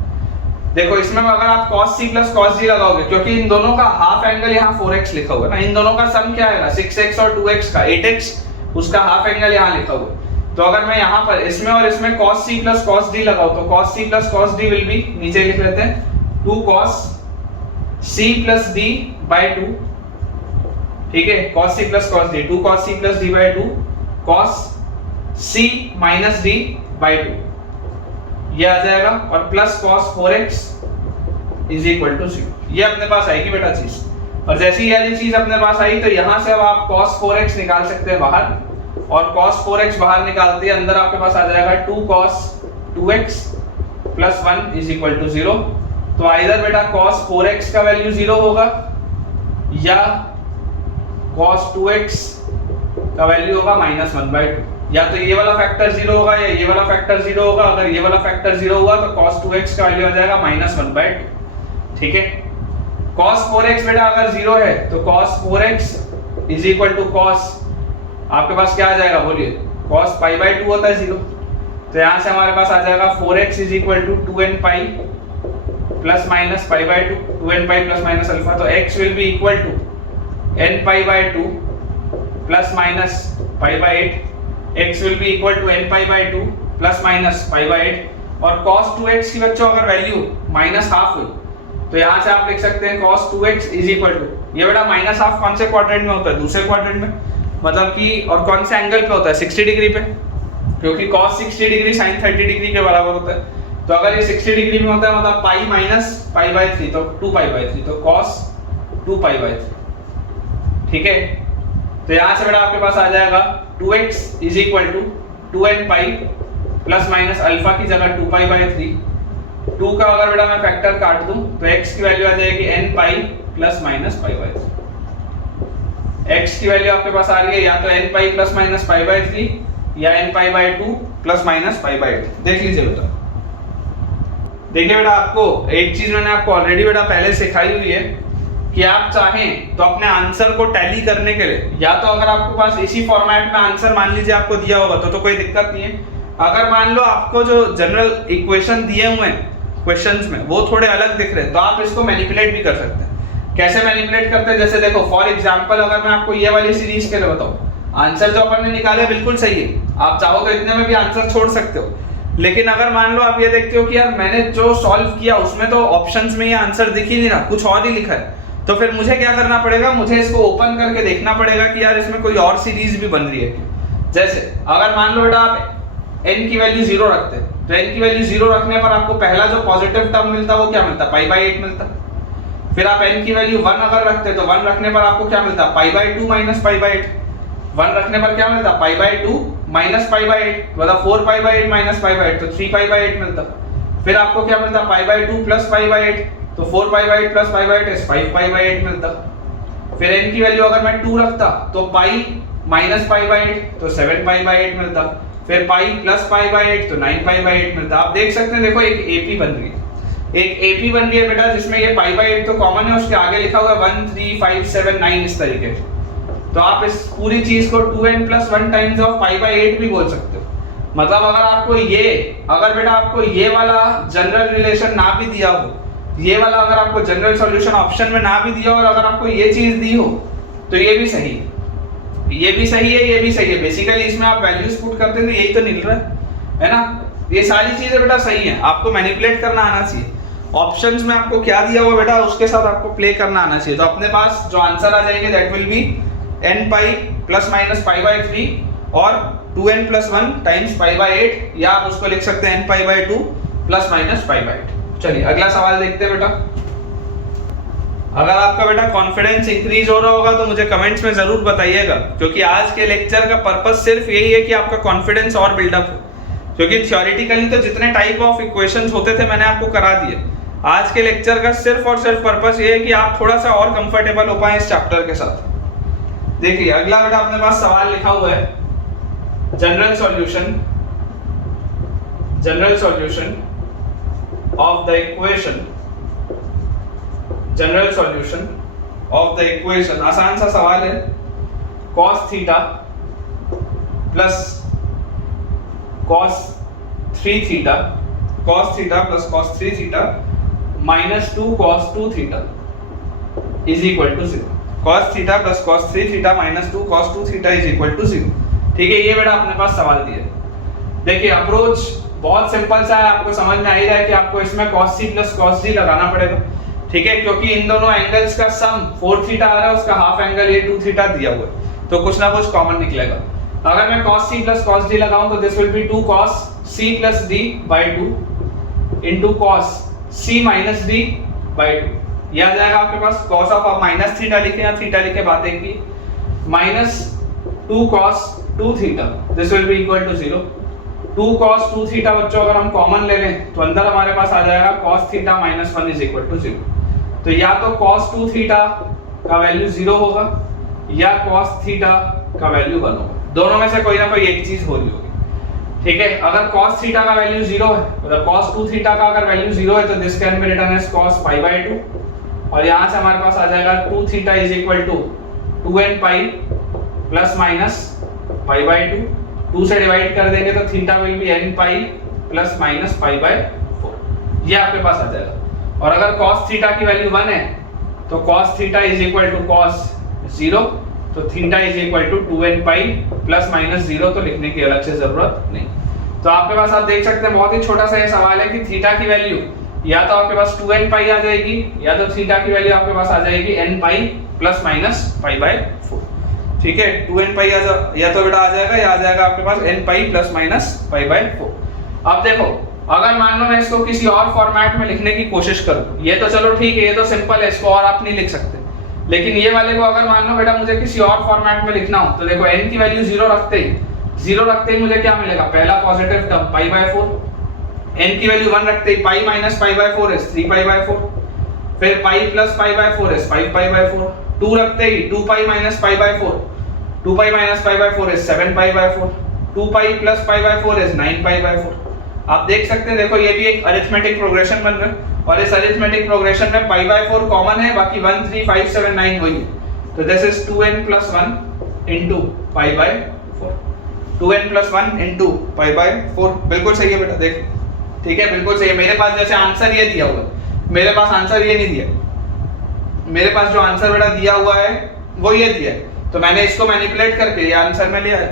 देखो इसमें अगर आप cos c plus cos d लगाओगे, क्योंकि इन दोनों का हाफ एंगल यहाँ 4x लिखा हुआ है ना, इन दोनों का सम क्या आएगा 6x और 2x का 8x, उसका हाफ एंगल यहाँ लिखा हुआ है। तो अगर मैं यहाँ पर इसमें और इसमें cos c plus cos d लगाऊं तो cos c plus cos d will be, नीचे लिख लेते हैं 2 cos c plus d by 2, ठीक है, cos c plus cos d, 2 cos c plus d by 2 cos c minus d by 2, ये आ जाएगा, और plus cos 4x is equal to 0। ये अपने पास आएगी बेटा चीज। और जैसे ही ये चीज अपने पास आई तो यहाँ से अब आप cos 4x निकाल सकते हैं बाहर, और cos 4x बाहर निकालते हैं अंदर आपके पास आ जाएगा 2 cos 2x plus 1 is equal to 0। तो आइदर बेटा cos 4x का वैल्यू 0 होगा या cos 2x का वैल्यू होगा -1/2। या तो ये वाला फैक्टर 0 होगा या ये वाला फैक्टर 0 होगा। अगर ये वाला फैक्टर 0 हुआ तो cos 2x का वैल्यू आ जाएगा -1/2, ठीक है। cos 4x बेटा अगर 0 है तो cos 4x is equal to cos, आपके पास क्या आ जाएगा बोलिए, cos π/2 होता है 0। तो यहाँ से हमारे पास आ जाएगा 4x is equal to 2n π plus minus π/2, 2n π plus minus alpha. तो x will be equal to n π/2 plus minus π/8, x will be equal to n π/2 plus minus π/8। और cos 2x की बच्चों अगर वैल्यू -½ हुई तो यहाँ से आप लिख सकते हैं cos 2x is equal to, ये बेटा -½ कौन से क्वाड्रेंट में होता है, दूसरे क्वाड्रेंट में, मतलब कि और कौन से एंगल पे होता है 60 डिग्री पे, क्योंकि cos 60 डिग्री sin 30 डिग्री के बराबर होता है। तो अगर ये 60 डिग्री में होता है मतलब पाई माइनस π/3 तो 2π/3, तो cos 2π/3, ठीक है। तो यहाँ से बेटा आपके पास आ जाएगा 2x is equal to 2n π plus minus alpha की जगह 2π/3। 2 का अगर बेटा मैं फैक्टर काट दूं तो x की वैल्यू आ जाएगी n π प्लस माइनस π/3। x की वैल्यू आपके पास आ रही है या तो n π प्लस माइनस π/3 या n π/2 प्लस माइनस π/2। देख लीजिए बेटा, देखिए बेटा आपको एक चीज मैंने आपको ऑलरेडी बेटा पहले सिखाई हुई है कि आप चाहें तो अपने आंसर को टैली करने के लिए, या तो अगर आपके पास इसी फॉर्मेट में आंसर मान लीजिए आपको दिया होगा तो कोई दिक्कत नहीं है। अगर मान लो आपको जो जनरल इक्वेशन दिए हुए हैं क्वेश्चंस में वो थोड़े अलग दिख रहे हैं, तो आप इसको मैनिपुलेट भी कर सकते हैं। कैसे मैनिपुलेट करते हैं, जैसे देखो फॉर एग्जांपल अगर मैं आपको ये वाली सीरीज के लिए बताऊं, आंसर जो अपन ने निकाले बिल्कुल सही है, आप चाहो तो इतने में भी आंसर छोड़ सकते हो, लेकिन अगर मान लो आप ये देखते हो कि यार मैंने जो सॉल्व किया उसमें तो ऑप्शंस में ये आंसर दिख ही नहीं रहा, कुछ और ही लिखा है, तो फिर मुझे क्या करना पड़ेगा, मुझे इसको ओपन करके देखना पड़ेगा कि यार इसमें कोई और सीरीज भी बन रही है। जैसे अगर मान लो बेटा आप n की वैल्यू 0 रखते, तो n की वैल्यू 0 रखने पर आपको पहला जो पॉजिटिव टर्म मिलता वो क्या मिलता, π/8 मिलता। फिर आप n की वैल्यू 1 अगर रखते तो 1 रखने पर आपको क्या मिलता, π/2 - π/8। 1 रखने पर क्या मिलता, π/2 - π/8, मतलब 4π/8 - π/8, तो 3π/8 मिलता। फिर आपको क्या मिलता, π/2 + π/8, तो 4π/8 + π/8 is 5π/8 मिलता। फिर n की वैल्यू अगर मैं 2 रखता तो π - π/8 तो 7π/8 मिलता। फिर π + π/8 तो 9π/8 मिलता। आप देख सकते हैं, देखो एक AP बन रही है, एक AP बन रही है बेटा, जिसमें ये π/8 तो कॉमन है, उसके आगे लिखा हुआ है 1 3 5 7 9 इस तरीके से। तो आप इस पूरी चीज को 2n + 1 टाइम्स ऑफ π/8 भी बोल सकते हो। मतलब अगर बेटा आपको ये वाला जनरल रिलेशन ना भी दिया हो, ये वाला अगर आपको जनरल सॉल्यूशन ऑप्शन में ना भी दिया हो, और अगर आपको ये चीज दी हो तो ये भी सही है, ये भी सही है, ये भी सही है। बेसिकली इसमें आप वैल्यूज पुट करते हैं तो यही तो निकल रहा है ना। ये सारी चीजें बेटा सही है, आपको मैनिपुलेट करना आना चाहिए। ऑप्शंस में आपको क्या दिया हुआ बेटा उसके साथ आपको प्ले करना आना चाहिए। तो अपने पास जो आंसर आ जाएंगे that will be n pi ± π/3 और 2n + 1 टाइम्स π/8, या आप उसको लिख सकते हैं n pi/2 ± π/8। चलिए अगला सवाल देखते हैं बेटा। अगर आपका बेटा कॉन्फिडेंस इंक्रीज हो रहा होगा तो मुझे कमेंट्स में जरूर बताइएगा, क्योंकि आज के लेक्चर का पर्पस सिर्फ यही है कि आपका कॉन्फिडेंस और बिल्डअप हो। क्योंकि थ्योरेटिकली तो जितने टाइप ऑफ इक्वेशंस होते थे मैंने आपको करा दिए, आज के लेक्चर का सिर्फ और सिर्फ पर्पस ये है कि आप थोड़ा सा और कंफर्टेबल हो पाए इस चैप्टर के साथ। देखिए अगला बेटा अपने पास सवाल लिखा हुआ है, general solution of the equation, आसान सा सवाल है, cos theta plus cos 3 theta plus cos 3 theta minus 2 cos 2 theta is equal to 0। cos theta plus cos 3 theta minus 2 cos 2 theta is equal to 0। ठीक है, ये बेटा अपने पास सवाल दिया। देखिए अप्रोच बहुत सिंपल सा है, आपको समझ में आ ही रहा है कि आपको इसमें cos c plus cos d लगाना पड़ेगा। ठीक है, क्योंकि इन दोनों एंगल्स का सम 4 थीटा आ रहा है, उसका हाफ एंगल ये 2 थीटा दिया हुआ है, तो कुछ ना कुछ कॉमन निकलेगा। अगर मैं cos c plus cos d लगाऊं तो this will B 2 cos c plus d by 2 into cos c minus d by 2। ये आ जाएगा आपके पास cos ऑफ, आप माइनस थीटा लिखे या थीटा लिखे बात एक की, minus 2 cos 2 theta, this will be equal to 0। 2 cos 2 theta बच्चों अगर हम कॉमन ले लें तो अंदर हमारे पास आ जाएगा cos theta minus 1 is equal to 0। तो या तो cos 2 थीटा का वैल्यू 0 होगा या cos थीटा का वैल्यू 1 होगा, दोनों में से कोई ना कोई एक चीज हो रही होगी। ठीक है, अगर cos थीटा का वैल्यू 0 है, मतलब cos 2 थीटा का अगर वैल्यू 0 है तो this can be written as cos π/2, और यहां से हमारे पास आ जाएगा 2 theta is equal to 2n pi plus minus π/2, 2 से डिवाइड कर देंगे तो theta will be n pi plus minus π/4, ये आपके पास आ जाएगा। और अगर cos थीटा की वैल्यू 1 है तो cos theta is equal to cos 0, तो theta is equal to 2n pi plus minus 0, तो लिखने की अलग से जरूरत नहीं। तो आपके पास आप देख सकते हैं बहुत ही छोटा सा ये सवाल है कि थीटा की वैल्यू या तो आपके पास 2n पाई आ जाएगी या तो थीटा की वैल्यू आपके पास आ जाएगी n पाई प्लस माइनस π/4। ठीक है, 2n पाई या तो बेटा आ जाएगा या आ जाएगा आपके पास n पाई प्लस माइनस π/4। अब देखो अगर मान लो मैं इसको किसी और फॉर्मेट में लिखने की कोशिश करूं, ये तो चलो ठीक है, ये तो सिंपल है, इसको और आप नहीं लिख सकते, लेकिन ये वाले को अगर मान लो बेटा मुझे किसी और फॉर्मेट में लिखना हो तो देखो n की वैल्यू 0 रखते ही मुझे क्या मिलेगा, पहला पॉजिटिव टर्म π/4, n की वैल्यू 1 रखते ही पाई माइनस π/4 इज 3π/4, फिर पाई प्लस π/4 इज 5π/4, 2 रखते ही 2 pi minus π/4, 2 pi minus π/4 is 7π/4, 2 pi plus π/4 is 9π/4। आप देख सकते हैं, देखो ये भी एक अरिथमेटिक प्रोग्रेशन बन रहा है, और इस अरिथमेटिक प्रोग्रेशन में π/4 कॉमन है, बाकी 1 3 5 7 9 वही है, तो this is 2n + 1 into π/4, 2n + 1 into π/4, बिल्कुल सही है बेटा, देख ठीक है, बिल्कुल सही है। मेरे पास जैसे आंसर ये दिया हुआ है, मेरे पास आंसर ये नहीं दिया, मेरे पास जो आंसर बेटा दिया हुआ है वो ये दिया है, तो मैंने इसको मैनिपुलेट करके ये आंसर में लिया है।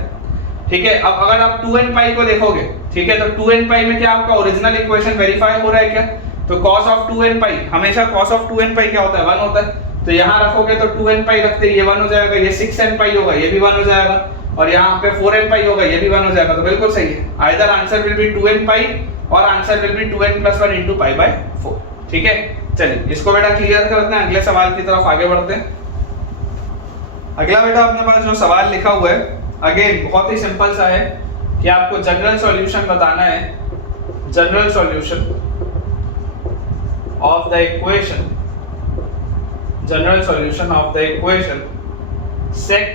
ठीक है, अब अगर आप 2n पाई को देखोगे, ठीक है, तो 2n पाई में क्या आपका ओरिजिनल इक्वेशन वेरीफाई हो रहा है क्या? तो cos ऑफ 2n पाई, हमेशा cos ऑफ 2n पाई क्या होता है? 1 होता है। तो यहाँ रखोगे तो 2n पाई रखते ये 1 हो जाएगा, ये 6n पाई होगा, ये भी 1 हो जाएगा, और यहाँ पे 4n पाई होगा, ये भी 1 हो जाएगा। तो बिल्कुल सही है, either answer will be 2n pi और आंसर विल बी 2n + 1 * π/4। ठीक है, चलिए इसको बेटा क्लियर करते हैं, अगले सवाल की तरफ आगे बढ़ते हैं। अगला बेटा अपने पास जो सवाल लिखा हुआ है, अगेन बहुत ही सिंपल सा है कि आपको जनरल सॉल्यूशन बताना है, general solution of the equation, general solution of the equation sec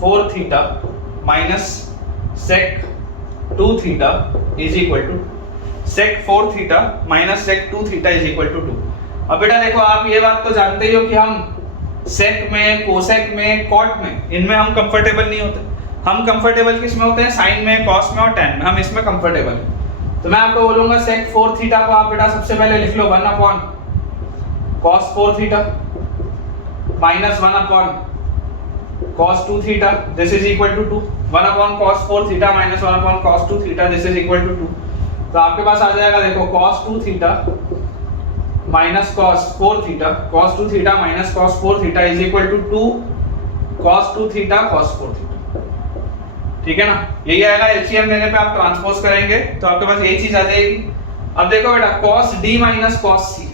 4 theta minus sec 2 theta is equal to sec 4 theta minus sec 2 theta is equal to 2। अब बेटा देखो, आप ये बात तो जानते ही हो कि हम सेक में, कोसेक में, कॉट में, इनमें हम कंफर्टेबल नहीं होते। हम कंफर्टेबल किस में होते हैं? साइन में, कॉस में और टेन में, हम इसमें कंफर्टेबल हैं। तो मैं आपको बोलूंगा sec 4 थीटा को आप बेटा सबसे पहले लिख लो 1 cos 4 theta minus 1 cos 2 theta, this is equal to 2। 1 cos 4 theta minus 1 cos 2 theta, this is equal to 2। तो आपके पास आ जाएगा, देखो, cos 2 theta minus cos 4 theta, cos 2 theta minus cos 4 theta is equal to 2 cos 2 theta cos 4 theta. ठीक है ना, यही आएगा। एलसीएम लेने पे आप ट्रांसपोज करेंगे तो आपके पास यही चीज आ जाएगी। अब देखो बेटा, cos d minus cos c,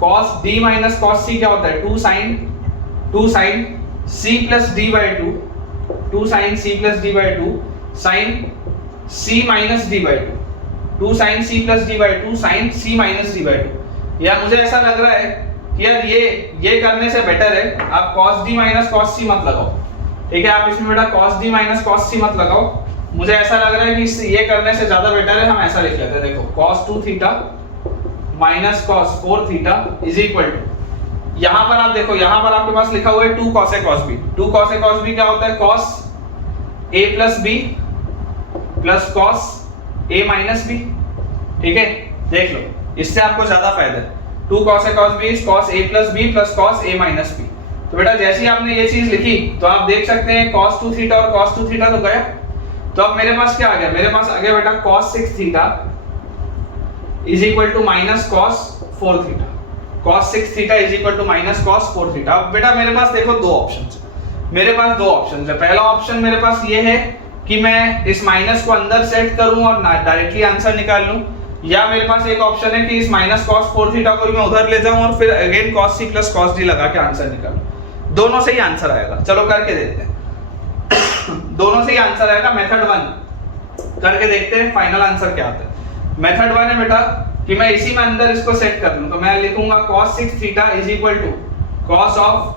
cos d minus cos c क्या होता है? 2 sin c plus d/2, 2 sin c plus d/2 sin c minus d/2, 2 sin c plus d/2 sin c minus d/2। या मुझे ऐसा लग रहा है कि यार ये करने से बेटर है आप cos d minus cos c मत लगाओ। ठीक है, आप इसमें बेटा cos d minus cos c मत लगाओ, मुझे ऐसा लग रहा है कि ये करने से ज्यादा बेटर है हम ऐसा लिख लेते हैं। देखो, cos 2 theta minus cos 4 theta is equal to, यहां पर आप देखो, यहां पर आपके पास लिखा हुआ है 2 cos a cos b। 2 cos a cos b क्या होता है? cos a plus b plus cos a minus b। ठीक है, देख लो, इससे आपको ज्यादा फायदा है। 2 cos a cos b is cos a plus b plus cos a minus b। तो बेटा जैसे ही आपने ये चीज लिखी तो आप देख सकते हैं cos 2 थीटा और cos 2 थीटा तो गया। तो अब मेरे पास क्या आ गया? मेरे पास आ गया बेटा cos 6 theta is equal to minus cos 4 theta, cos 6 theta is equal to minus cos 4 theta. अब बेटा मेरे पास देखो दो ऑप्शंस, मेरे पास दो ऑप्शंस है। पहला ऑप्शन मेरे पास ये है कि मैं इस माइनस को अंदर सेट करूं और डायरेक्टली आंसर निकाल लूं, या मेरे पास एक ऑप्शन है कि इस माइनस cos 4 थीटा को भी मैं उधर ले जाऊं और फिर again cos c plus cos d लगा के आंसर निकालूं। दोनों से ही आंसर आएगा, चलो करके देखते हैं। दोनों से ही आंसर आएगा। मेथड 1 करके देखते हैं फाइनल आंसर क्या आता है। मेथड 1 है बेटा कि मैं इसी में अंदर इसको सेट कर लूं, तो मैं लिखूंगा cos 6 theta is equal to cos of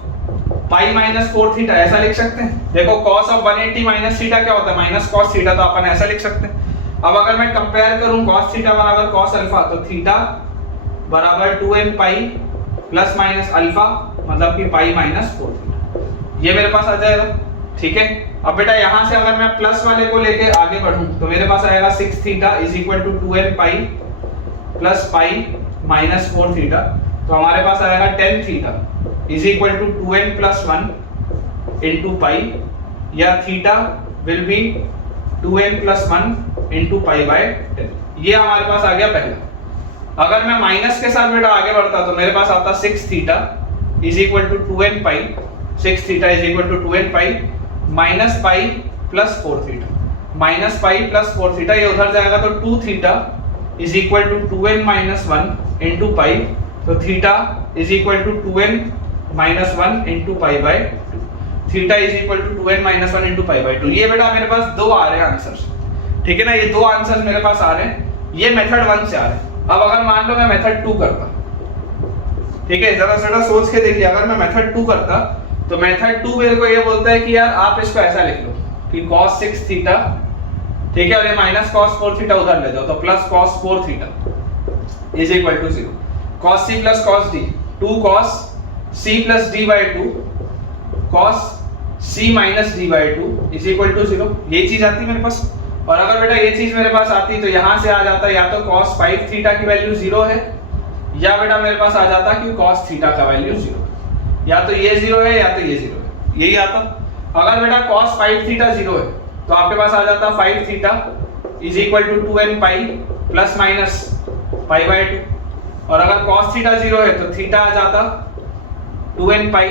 pi minus 4 theta, ऐसा लिख सकते हैं। देखो cos ऑफ 180 माइनस थीटा क्या होता है? माइनस cos थीटा, तो अपन ऐसा लिख सकते हैं। अब अगर मैं कंपेयर करूं cos थीटा बराबर cos अल्फा, तो थीटा बराबर 2n pi plus minus alpha, मतलब कि पाई माइनस 4 थीटा, ये मेरे पास आ जाएगा। ठीक है, अब बेटा यहां से अगर मैं प्लस वाले को लेके आगे बढ़ूं तो मेरे पास आएगा 6 theta is equal to 2n pi plus pi minus 4 theta, तो हमारे पास आएगा 10 theta is equal to 2n plus 1 into pi, या theta will be 2n plus 1 into pi by 10। ये हमारे पास आ गया पहला। अगर मैं माइनस के साथ बेटा आगे बढ़ता तो मेरे पास आता 6 theta is equal to 2n pi, 6 theta is equal to 2n pi minus pi plus 4 theta, minus pi plus 4 theta, ये उधर जाएगा तो 2 theta is equal to 2n minus 1 into pi, तो theta is equal to 2n minus 1 into pi by 2, theta is equal to 2n minus 1 into pi by 2। ये बेटा मेरे पास दो आ रहे हैं आंसर्स। ठीक है ना, ये दो आंसर्स मेरे पास आ रहे हैं, ये मेथड 1 से आ रहे हैं। अब अगर मान लो मैं मेथड 2 करता, ठीक है, जरा सोच के देखिए, अगर मैं मेथड 2 करता तो मेथड 2 मेरे को ये बोलता है कि यार आप इसको ऐसा लिख लो कि cos 6 थीटा, ठीक है, और ये माइनस cos 4 थीटा उधर ले जाओ तो plus cos 4 theta is equal to 0, cos c plus cos d, 2 cos c plus d by 2 cos c minus d by 2 is equal to 0। ये चीज आती है मेरे पास। और अगर बेटा ये चीज मेरे पास आती तो यहां से आ जाता या तो cos 5 थीटा की वैल्यू 0 है, या बेटा मेरे पास आ जाता कि cos थीटा का वैल्यू 0, या तो ये 0 है या तो ये 0 है, यही आता। अगर बेटा cos 5 थीटा 0 है तो आपके पास आ जाता 5 theta is equal to 2n pi plus minus pi by 2, और अगर cos थीटा 0 है तो थीटा आ जाता 2n pi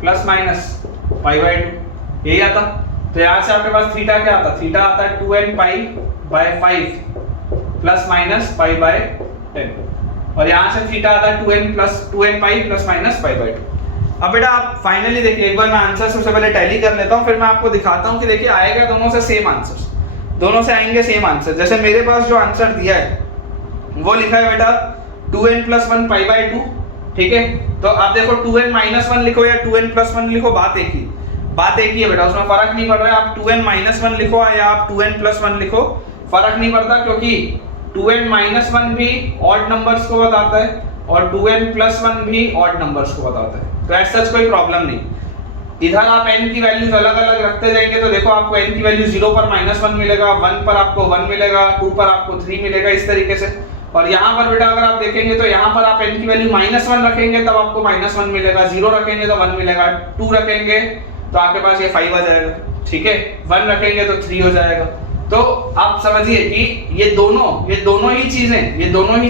plus minus pi by 2, यही आता। तो यहां से आपके पास थीटा क्या आता, थीटा आता है 2n pi by 5 plus minus pi by 10, और यहां से थीटा आता है 2n pi plus minus pi by 2। अब बेटा आप फाइनली देखिए, एक बार मैं आंसर सबसे पहले टैली कर लेता हूं, फिर मैं आपको दिखाता हूं कि देखिए आएगा दोनों से सेम आंसर्स, दोनों से आएंगे सेम आंसर। जैसे मेरे पास जो आंसर दिया है वो लिखा है बेटा 2n प्लस 1 पाई बाय 2, ठीक है। तो आप देखो 2n माइनस 1 लिखो या 2n प्लस 1 लिखो, बात एक ही है बेटा, उसमें फर्क नहीं पड़ रहा है। आप 2n माइनस 1 लिखो या आप 2n प्लस 1 लिखो, फर्क नहीं पड़ता, क्योंकि 2n माइनस 1 भी ऑड नंबर्स को बताता है और 2n प्लस 1 भी ऑड नंबर्स को बताता है, तो ऐसा कोई प्रॉब्लम नहीं। इधर आप n की वैल्यूज अलग अलग रखते जाएंगे तो देखो आपको n की वैल्यू 0 पर -1 मिलेगा, 1 पर आपको 1 मिलेगा, 2 पर आपको 3 मिलेगा, इस तरीके से। और यहाँ पर बेटा अगर आप देखेंगे तो यहाँ पर आप n की वैल्यू -1 रखेंगे तब आपको -1 मिलेगा, 0 रखेंगे तो 1 मिलेगा, 2 रखेंगे तो आपके पास ये 5 आ जाएगा, ठीक है, 1 रखेंगे तो 3 हो जाएगा। तो आप समझिए कि ये दोनों ही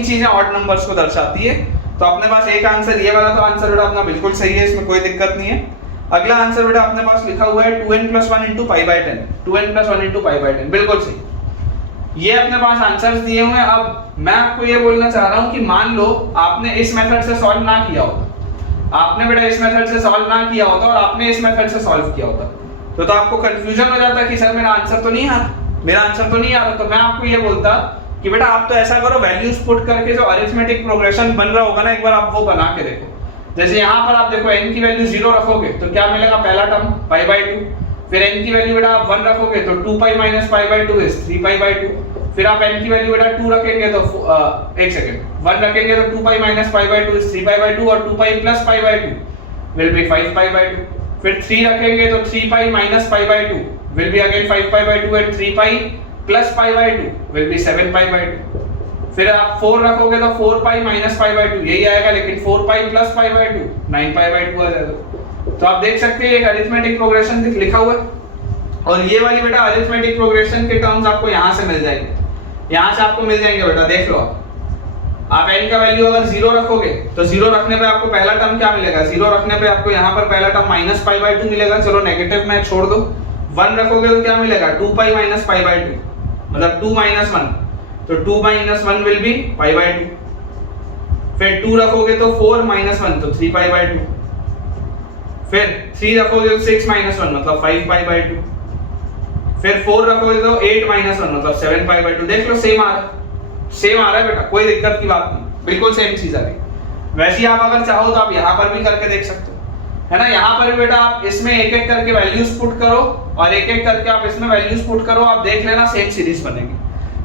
चीजें ऑड नंबर्स को दर्शाती है। तो अपने पास एक आंसर ये वाला, तो आंसर बेटा अपना बिल्कुल सही है, इसमें कोई दिक्कत नहीं है। अगला आंसर बेटा अपने पास लिखा हुआ है 2n plus 1 into pi by 10, 2n plus 1 into pi by 10, बिल्कुल सही। ये अपने पास आंसर्स दिए हुए हैं। अब मैं आपको ये बोलना चाह रहा हूं कि मान लो आपने इस मेथड से सॉल्व ना किया होता, आपने बेटा इस मेथड से सॉल्व ना किया होता और आपने इस मेथड से सॉल्व किया होता, तो आपको कंफ्यूजन हो जाता कि सर मेरा आंसर तो नहीं आ रहा। तो मैं आपको ये बोलता कि बेटा आप तो ऐसा करो, वैल्यूज पुट करके जो अरिथमेटिक प्रोग्रेशन बन रहा होगा ना, एक बार आप वो बना के देखो। जैसे यहाँ पर आप देखो n की वैल्यू 0 रखोगे तो क्या मिलेगा, पहला टर्म पाई बाय 2, फिर n की वैल्यू बेटा आप 1 रखोगे तो 2 pi minus pi by 2 is 3 pi by 2, फिर आप n की वैल्यू बेटा 2 रखेंगे तो 1 रखेंगे तो 2 pi minus pi by 2 is 3 pi by 2, और 2 pi plus pi by 2 will B 5 pi by 2, फिर 3 रखेंगे तो 3 पाई minus pi by 2 will be again 5 pi by 2, and 3 pi plus pi by 2 will B 7 pi by 2, फिर आप 4 रखोगे तो 4 पाई minus pi by 2 यही आएगा, लेकिन 4 पाई plus pi by 2 9 pi by 2 आ जाएगा। तो आप देख सकते हैं एक अरिथमेटिक प्रोग्रेशन लिखा हुआ है, और ये वाली बेटा अरिथमेटिक प्रोग्रेशन के टर्म्स आपको यहां से मिल जाएंगे, यहां से आपको मिल जाएंगे बेटा। देख लो आप n का वैल्यू अगर 0 रखोगे तो 0 रखने पे आपको पहला टर्म क्या मिलेगा, 0 रखने पे आपको यहाँ पर पहला टर्म माइनस पाई बाय 2 मिलेगा, चलो नेगेटिव में छोड़ दो। 1 रखोगे तो क्या मिलेगा, 2 पाई माइनस पाई बाय 2, मतलब 2 माइनस 1, तो 2 minus 1 will be pi by 2, फिर 2 रखोगे तो 4 माइनस 1 तो 3 पाई बाय 2, फिर 3 रखोगे तो 6 माइनस 1 मतलब 5 पाई बाय 2, फिर 4 रखोगे तो 8 माइनस 1 मतलब 7 पाई बाय 2। देख लो सेम आ रहा है बेटा, कोई दिक्कत की बात नहीं, बिल्कुल सेम चीज आ रही। वैसे ही आप अगर चाहो तो आप यहाँ पर भी करके देख सकते हो, है ना। यहाँ पर भी बेटा आप इसमें एक एक करके वैल्यूज पुट करो और एक एक करके आप इसमें वैल्यूज पुट करो, आप देख लेना सेम सीरीज बनेगी,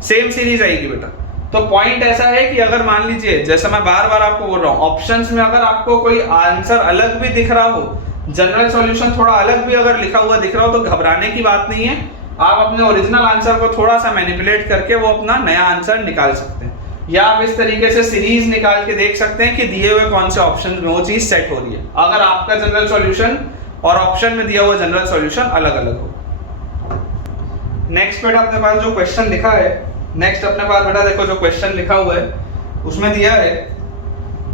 सेम सीरीज आएगी बेटा। तो पॉइंट ऐसा है कि अगर मान लीजिए, जैसा मैं बार बार आपको बोल रहा हूँ, ऑप्शंस में अगर आपको कोई आंसर अलग भी दिख रहा हो, जनरल सॉल्यूशन थोड़ा अलग भी अगर लिखा हुआ दिख रहा हो, तो घबराने की बात नहीं है। आप अपने ओरिजिनल आंसर को थोड़ा सा मैनिपुलेट करके वो अपना नया आंसर निकाल सकते हैं, या आप इस तरीके से सीरीज निकाल के देख सकते हैं कि दिए हुए कौन से ऑप्शन में वो चीज सेट हो रही है, अगर आपका जनरल सॉल्यूशन और ऑप्शन में दिया हुआ जनरल सॉल्यूशन अलग अलग हो। नेक्स्ट बेटा अपने पास जो क्वेश्चन लिखा है, नेक्स्ट अपने पास बेटा देखो जो क्वेश्चन लिखा हुआ है उसमें दिया है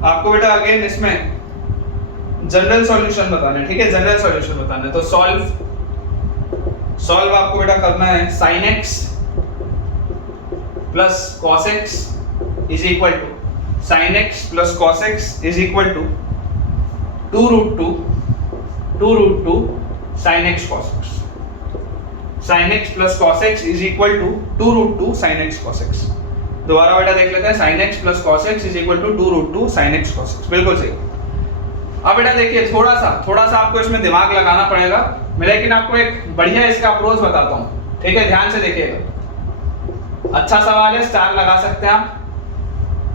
आपको बेटा, अगेन इसमें जनरल सॉल्यूशन बताना है, ठीक है, जनरल सॉल्यूशन बताना है। तो सॉल्व आपको बेटा करना है sin x plus cos x is equal to sin x plus cos x is equal to 2√2 sin x cos x, sin x plus cos x is equal to 2√2 sin x cos x। दोबारा बेटा देख लेते हैं, sin x plus cos x is equal to 2√2 sin x cos x, बिल्कुल सही। अब बेटा देखिए थोड़ा सा आपको इसमें दिमाग लगाना पड़ेगा, मैं लेकिन आपको एक बढ़िया इसका अप्रोच बताता हूँ, ठीक है, ध्यान से देखिएगा। अच्छा सवाल है, स्टार लगा सकते हैं आप।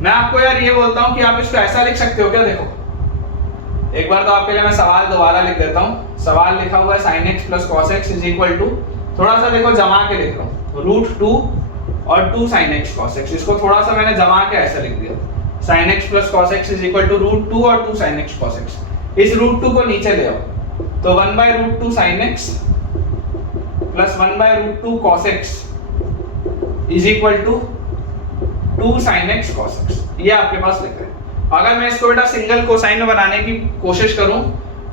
मैं आपको यार ये बोलता हूँ कि आप इसको ऐसा लिख सकते हो क्या, देखो एक बार तो आपके लिए मैं सवाल दोबारा लिख देता हूँ। सवाल लिखा हुआ है sin x plus cos x is equal to थोड़ा सा देखो जमा के लिख रहा हूँ, √2 और 2 sin x cos x, इसको थोड़ा सा मैंने जमा के ऐसे लिख दिया, sin x plus cos x is equal to √2 और 2 sin x cos x। इस √2 को नीचे ले आओ, तो 1/√2 sin x plus 1/√2 cos x is equal to 2 sin x cos x, ये आपके पास लिखा है। अगर मैं इसको बेटा सिंगल कोसाइन में बनाने की कोशिश करूं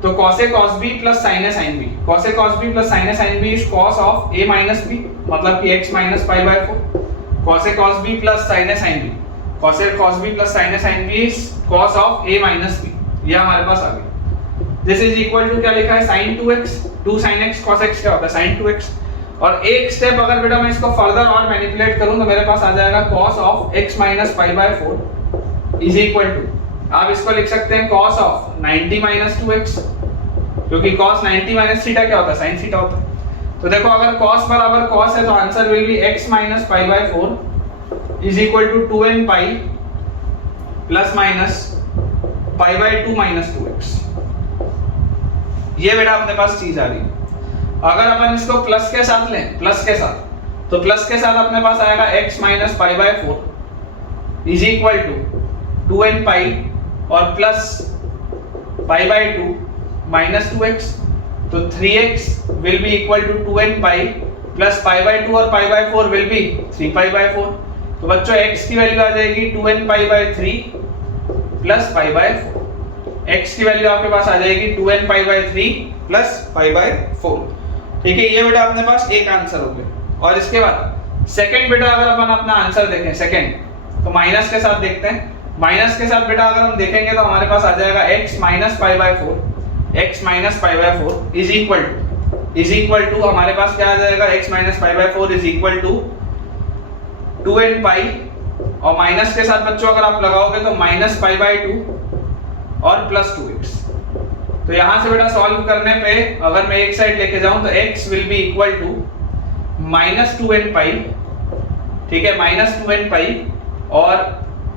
तो cos a cos b plus sin a sin b, cos a cos b plus sin a sin b is cos of a minus b, मतलब कि x minus π/4, cos a cos b plus sin a sin b, cos a cos b plus sin a sin b is cos of a minus b, ये हमारे पास आ गया। This is equal to क्या लिखा है, sin 2x, 2 sin x cos x क्या होता है sin 2x, और एक स्टेप अगर बेटा मैं इसको फर्दर और मैनिपुलेट करूं तो मेरे पास आ जाएगा cos of x minus π/4 is equal to, आप इसको लिख सकते हैं cos ऑफ 90 माइनस 2x, क्योंकि cos 90 माइनस थीटा क्या होता है sin थीटा होता है। तो देखो अगर cos बराबर cos है तो answer will be x minus π/4 is equal to 2n pi plus minus π/2 minus 2x, ये बेटा अपने पास चीज आ रही है। अगर अपन इसको प्लस के साथ लें, प्लस के साथ, तो प्लस के साथ अपने पास आएगा x minus π/4 is equal to 2n pi और प्लस π/2 माइनस 2x, तो 3x will be equal to 2n pi plus π/2 और π/4 विल बी 3π/4। तो बच्चों x की वैल्यू आ जाएगी 2n π/3 प्लस π/4, x की वैल्यू आपके पास आ जाएगी 2n π/3 प्लस π/4। ठीक है, ये बेटा अपने पास एक आंसर हो गया। और इसके बाद सेकंड बेटा अगर अपन अपना आंसर देखें सेकंड, तो माइनस के साथ देखते हैं। माइनस के साथ बेटा अगर हम देखेंगे तो हमारे पास आ जाएगा x minus π/4, x minus π/4 is equal to हमारे पास क्या आ जाएगा, x minus π/4 is equal to 2n pi, और माइनस के साथ बच्चों अगर आप लगाओगे तो माइनस π/2 और प्लस 2x। तो यहां से बेटा सॉल्व करने पे अगर मैं एक साइड लेके जाऊं तो x will be equal to minus 2n pi, ठीक है, माइनस 2n पाई और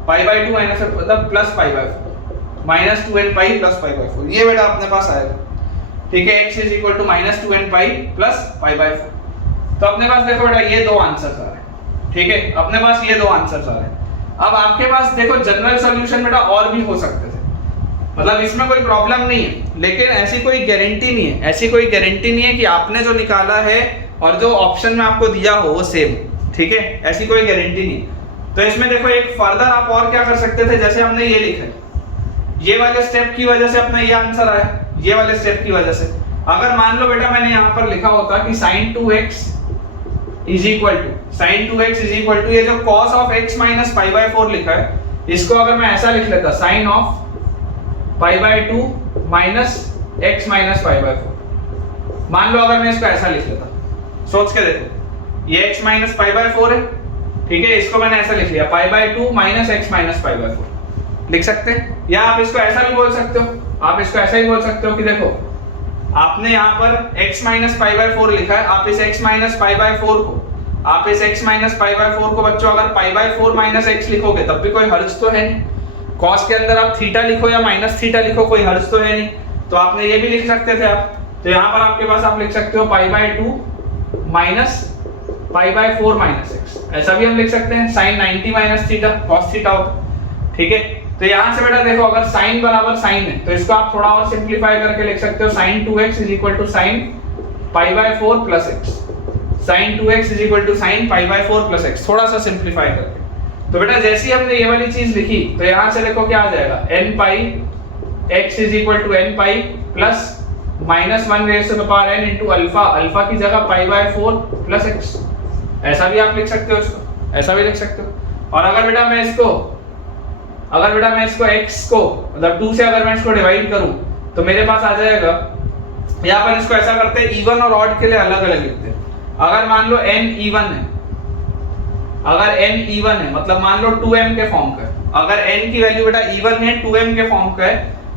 π/2 माइनस मतलब plus π/4, minus 2n pi plus π/4, ये बेटा अपने पास आएगा। ठीक है, x is equal to minus 2n pi plus π/4। तो अपने पास देखो बेटा ये दो आंसर्स आ रहे हैं। ठीक है, अपने पास ये दो आंसर्स आ रहे हैं। अब आपके पास देखो जनरल सॉल्यूशन बेटा और भी हो सकते थे, मतलब इसमें कोई प्रॉब्लम नहीं है, लेकिन ऐसी कोई गारंटी नहीं है, ऐसी कोई गारंटी नहीं है कि आपने जो निकाला है और जो ऑप्शन में आपको दिया हो वो सेम। ठीक है, ऐसी कोई गारंटी नहीं। तो इसमें देखो एक फर्दर आप और क्या कर सकते थे, जैसे हमने ये लिखा है, ये वाले स्टेप की वजह से अपना ये आंसर आया, ये वाले स्टेप की वजह से। अगर मान लो बेटा मैंने यहाँ पर लिखा होता कि sin 2x is equal to ये जो cos ऑफ x माइनस π/4 लिखा है, इसको अगर मैं ऐसा लिख लेता sin of π/2 minus x minus π/4, मान लो अगर मैं इसको ऐसा लिख लेता, सोच के देखो, ये x माइनस π/4 है, ठीक है, इसको मैंने ऐसा लिख लिया π/2 माइनस x माइनस π/4 लिख सकते हैं। या आप इसको ऐसा भी बोल सकते हो, आप इसको ऐसा ही बोल सकते हो कि देखो आपने यहाँ पर x माइनस π/4 लिखा है, आप इस x माइनस π/4 को, आप इस x माइनस π/4 को बच्चों अगर π/4 माइनस x लिखोगे तब भी कोई हर्ज तो है नहीं। cos के अंदर आप थीटा लिखो या माइनस थीटा लिखो, कोई हर्ज तो है नहीं, तो आपने ये भी लिख सकते थे आप। तो यहाँ पर आपके पास आप लिख सकते हो π/2 माइनस π/4 माइनस x, ऐसा भी हम लिख सकते हैं, sin 90 minus theta cos theta होता। ठीक है, तो यहाँ से बेटा देखो अगर sin बराबर sin है तो इसको आप थोड़ा और सिंपलीफाई करके लिख सकते हो, sin 2x is equal to sin π/4 plus x, sin 2x is equal to sin π/4 plus x, थोड़ा सा सिंपलीफाई करके। तो बेटा जैसे ही हमने ये वाली चीज लिखी तो यहाँ से देखो क्या आ जाएगा, n pi x is equal to n pi plus minus 1 raise to the power n into alpha, alpha की जगह π/4 प्लस x, ऐसा भी आप लिख सकते हो, इसको ऐसा भी लिख सकते हो। और अगर बेटा मैं इसको x को मतलब 2 से अगर मैं इसको डिवाइड करूं तो मेरे पास आ जाएगा, यहाँ पर इसको ऐसा करते हैं इवन और ऑड के लिए अलग अलग लिखते हैं। अगर मान लो n इवन है, अगर n इवन है मतलब मान लो 2m के फॉर्म का है, अगर n की वैल्यू बेटा इवन है 2m के फॉर्म का है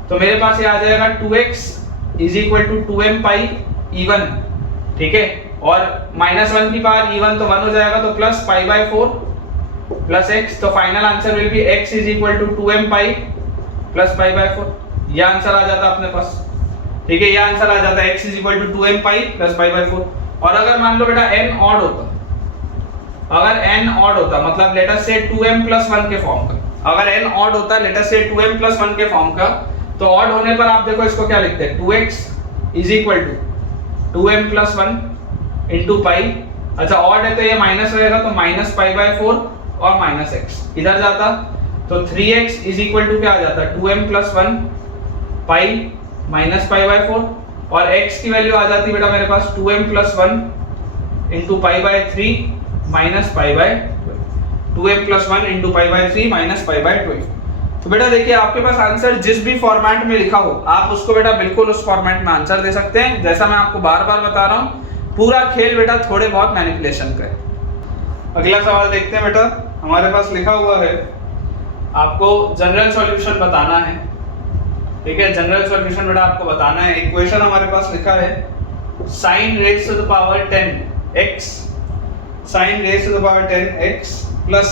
तो मेरे पास ये आ जाएगा 2x is equal to 2m pi even, ठीक है, और -1 की पावर इवन तो 1 हो जाएगा, तो प्लस π/4 प्लस x, तो final answer will be x is equal to 2m pi plus π/4, ये आंसर आ जाता है अपने पास। ठीक है, ये आंसर आ जाता है x is equal to 2m pi plus π/4। और अगर मान लो बेटा n ऑड होता, अगर n ऑड होता मतलब लेट अस से 2m plus 1 के फॉर्म का, अगर n ऑड होता लेट अस से 2m plus 1 के फॉर्म का, तो ऑड होने पर आप देखो इसको क्या लिखते हैं 2x is equal to 2m plus 1 into पाई, अच्छा ऑड है तो ये माइनस रहेगा तो माइनस पाई बाय 4 और माइनस x इधर जाता तो 3x is equal to क्या आ जाता 2m plus 1 pi minus pi by 4 और x की वैल्यू आ जाती बेटा मेरे पास 2m plus 1 into pi by 3 minus pi bye 2m plus 1 into pi by 3 minus pi bye 12। तो बेटा देखिए आपके पास आंसर जिस भी फॉर्मेट में लिखा हो आप उसको बेटा बिल्कुल उस फॉर्मेट में आंसर दे सकते हैं। जैसा मैं आपको बार बार बता रहा हूँ, पूरा खेल बेटा थोड़े बहुत मैनिपुलेशन का है। अगला सवाल देखते हैं बेटा, हमारे पास लिखा हुआ है आपको जनरल सॉल्यूशन बताना है। ठीक है, जनरल सॉल्यूशन बेटा आपको बताना है। इक्वेशन हमारे पास लिखा है sin raised to the power 10x, sin raised to the power 10x plus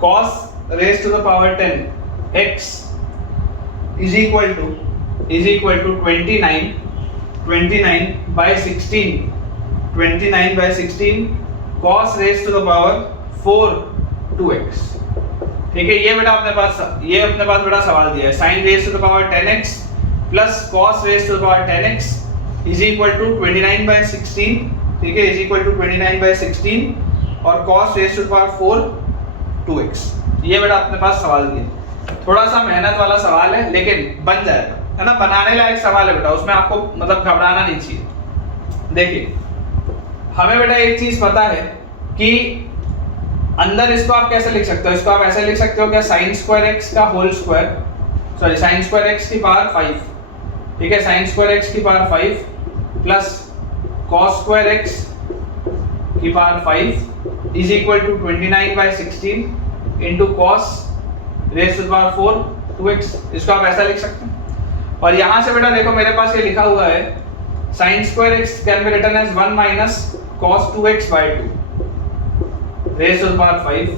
cos raised to the power 10x is equal to 29 by 16, 29 by 16 cos raised to the power 4 2x। ठीक है, ये बेटा अपने पास बेटा सवाल दिया है sin raised to the power 10x plus cos raised to the power 10x is equal to 29 by 16, ठीक है, is equal to 29 by 16 और cos raised to the power 4 2x। ये बेटा अपने पास सवाल दिया, थोड़ा सा मेहनत वाला सवाल है लेकिन बन जाएगा, है ना, बनाने लायक सवाल है बेटा, उसमें आपको मतलब घबराना नहीं चाहिए। देखिए हमें बेटा एक चीज पता है कि अंदर इसको आप कैसे लिख सकते हो, इसको आप ऐसे लिख सकते हो क्या sin square x का whole square, sorry sin square x की पावर 5, ठीक है, sin square x की power 5 plus cos square x की power 5 is equal to 29 by 16 into cos raised to the power 4 2x। इसको आप ऐसा लिख सकते हैं। और यहां से बेटा देखो मेरे पास ये लिखा हुआ है sin square x can be written as 1 minus cos 2x by 2 raised to the power 5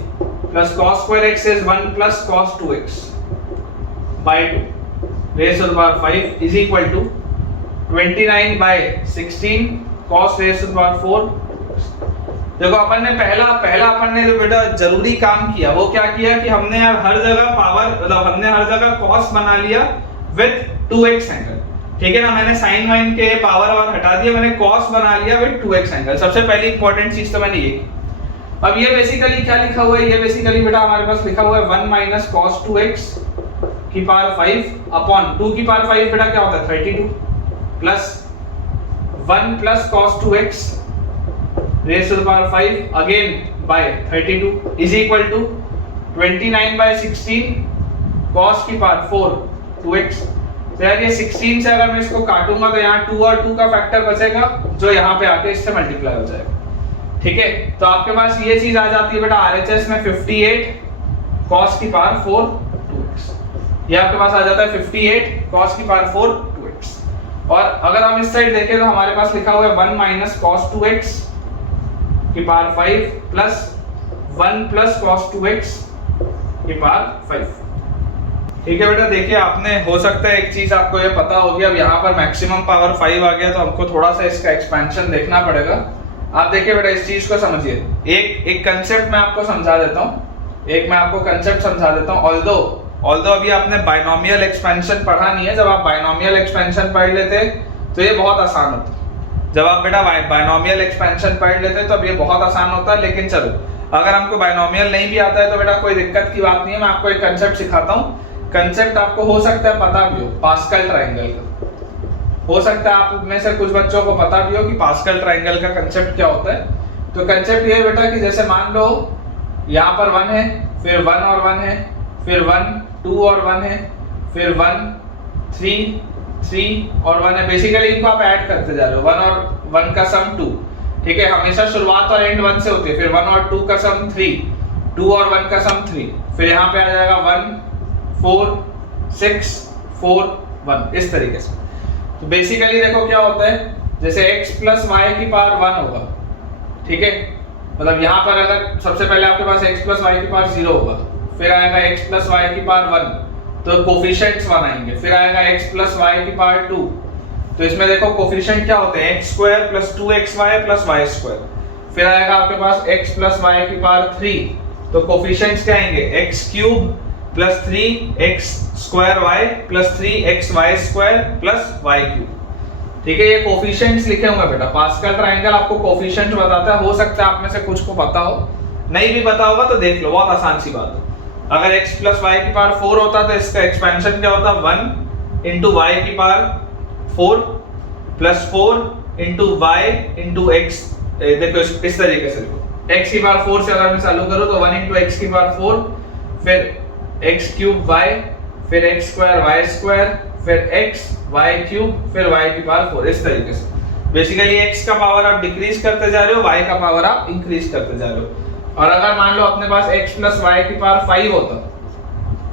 plus cos square x is 1 plus cos 2x by 2 raised to the power 5 is equal to 29 by 16 cos raised to the power 4। देखो अपन ने पहला अपन ने जो बेटा जरूरी काम किया वो क्या किया कि हमने यार हर जगह पावर मतलब हमने हर जगह cos बना लिया विद 2x एंगल, ठीक है ना, मैंने sin वाइन के पावर और हटा दिया, मैंने cos बना लिया विद 2x एंगल। सबसे पहली इंपॉर्टेंट चीज तो मैंने ये की। अब ये बेसिकली क्या लिखा हुआ है, ये बेसिकली बेटा हमारे पास लिखा हुआ है 1 माइनस cos 2x की पावर 5 अपॉन 2 की पावर 5 बेटा क्या होता है 32 plus 1 plus cos 2x raised to the power 5 again by 32 is equal to 29 by 16 cos की पावर 4 2x। तो यार ये 16 से अगर मैं इसको काटूंगा तो यहाँ 2 और 2 का फैक्टर बचेगा जो यहाँ पे आके इससे मल्टीप्लाई हो जाएगा। ठीक है, तो आपके पास ये चीज आ जाती है बेटा RHS में 58 cos की पावर 4 2x, ये आपके पास आ जाता है 58 cos की पावर 4 2x। और अगर हम इस साइड देखें तो हमारे पास लिखा हुआ है 1 माइनस cos 2x की power 5 plus 1 plus cos 2x की पावर 5। ठीक है बेटा, देखिए आपने हो सकता है एक चीज आपको ये पता होगी, अब यहाँ पर मैक्सिमम पावर 5 आ गया तो हमको थोड़ा सा इसका एक्सपेंशन देखना पड़ेगा। आप देखिए बेटा इस चीज को समझिए, एक कंसेप्ट मैं आपको समझा देता हूँ, ऑल्दो अभी आपने बाइनोमियल एक्सपेंशन पढ़ा नहीं है। जब आप बाइनोमियल एक्सपेंशन पढ़ लेते तो ये बहुत आसान होता, जब आप बेटा बाइनोमियल एक्सपेंशन पढ़ लेते तो अब ये बहुत आसान होता है। लेकिन चलो अगर हमको बाइनोमियल नहीं भी आता है तो बेटा कोई दिक्कत की बात नहीं है, मैं आपको एक कंसेप्ट सिखाता हूँ। कंसेप्ट आपको हो सकता है पता भी हो, पास्कल ट्रायंगल का, हो सकता है आप में से कुछ बच्चों को पता भी हो कि पास्कल ट्रायंगल का कंसेप्ट क्या होता है। तो कंसेप्ट ये है बेटा कि जैसे मान लो यहाँ पर 1 है, फिर 1 और 1 है, फिर 1 2 और 1 है, फिर 1 3 और 1 है। बेसिकली इनको आप ऐड करते जा रहे हो, 1 और 1 का सम 2, ठीक है, हमेशा शुरुआत और एंड 1 से होती है। फिर 1 और 2 का सम 3, 2 और 1 का सम 3, फिर यहाँ पे आ जाएगा 1 4 6 4 1, इस तरीके से। तो बेसिकली देखो क्या होता है, जैसे x प्लस y की पावर 1 होगा, ठीक है, मतलब यहाँ पर अगर सबसे पहले आपके पास x प्लस y की पावर 0 होगा, फिर आएगा x प्लस y की पावर 1 तो कोफिशिएंट्स 1 आएंगे, फिर आएगा x प्लस y की पावर 2 तो तो इसमें देखो कोफिशिएंट क्या होते हैं, x square plus 2xy plus y square, फिर आएगा आपके पास x प्लस y की पावर 3, तो कोफिशिएंट्स क्या आएंगे, x cube plus 3x square y plus 3xy square plus y cube. ठीक है, ये कोफिशिएंट्स लिखे होंगे बेटा, पास्कल ट्रायंगल आपको कोफिशिएंट बताता है, हो सकता है आप में से कुछ को पता हो, नहीं भी पता होगा तो देख लो, बहुत आसान सी बात है। अगर x प्लस y की पावर 4 होता तो इसका एक्सपेंशन क्या होता, 1 इंटू y की power 4 plus 4 into y into x। देखो इस तरीके से देखो, x की पावर 4 से अगर मैं चालू करूं तो 1 इंटू x की पावर 4, फिर x क्यूब y, फिर x स्क्वायर y स्क्वायर, फिर x y क्यूब, फिर y की पावर 4, इस तरीके से। बेसिकली x का पावर आप डिक्रीज करते जा रहे हो, y का पावर आप इंक्रीज करते जा रहे हो। और अगर मान लो अपने पास x प्लस y की पावर 5 होता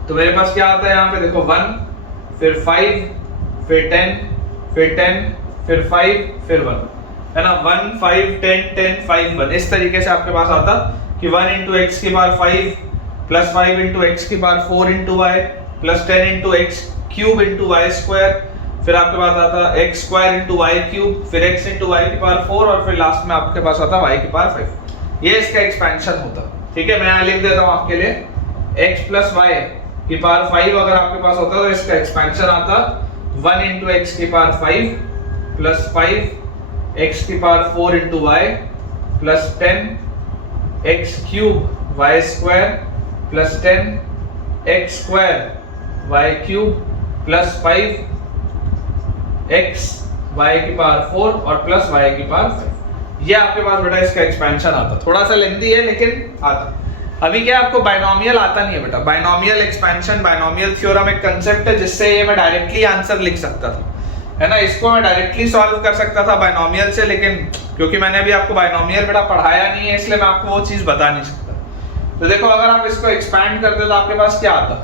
तो मेरे पास क्या आता है, यहाँ पे देखो 1 फिर 5 फिर 10 फिर 10 फिर 5 फिर 1, है ना, 1 5 10 10 5 1, इस तरीके से आपके पास आता कि 1 इंटू एक्स की पावर 5 प्लस 5 इंटू एक्स की power 4 into y plus 10 into x cube into y square, फिर आपके पास आता x square into y cube, फिर एक्स इंटू वाई की पावर 4 और फिर लास्ट में आपके पास आता वाई की पावर 5। ये इसका एक्सपेंशन होता। ठीक है, मैं यहाँ लिख देता हूँ आपके लिए, x प्लस वाई की पावर 5 अगर आपके पास होता तो इसका एक्सपेंशन आता 1 इंटू एक्स की पावर 5 प्लस 5 एक्स की power 4 into y plus 10 x cube y square plus 10 x square y cube plus 5 x y की पावर 4 और प्लस वाई की पावर 5। ये आपके पास बेटा इसका एक्सपेंशन आता। थोड़ा सा लेंथी है लेकिन आता। अभी क्या आपको बाइनोमियल आता नहीं है बेटा, बाइनोमियल एक्सपेंशन, बाइनोमियल थ्योरम एक कांसेप्ट है जिससे ये मैं डायरेक्टली आंसर लिख सकता था, है ना, इसको मैं डायरेक्टली सॉल्व कर सकता था बाइनोमियल से, लेकिन क्योंकि मैंने अभी आपको बाइनोमियल बेटा पढ़ाया नहीं है इसलिए मैं आपको वो चीज बता नहीं सकता। तो देखो अगर आप इसको एक्सपैंड करते तो आपके पास क्या आता,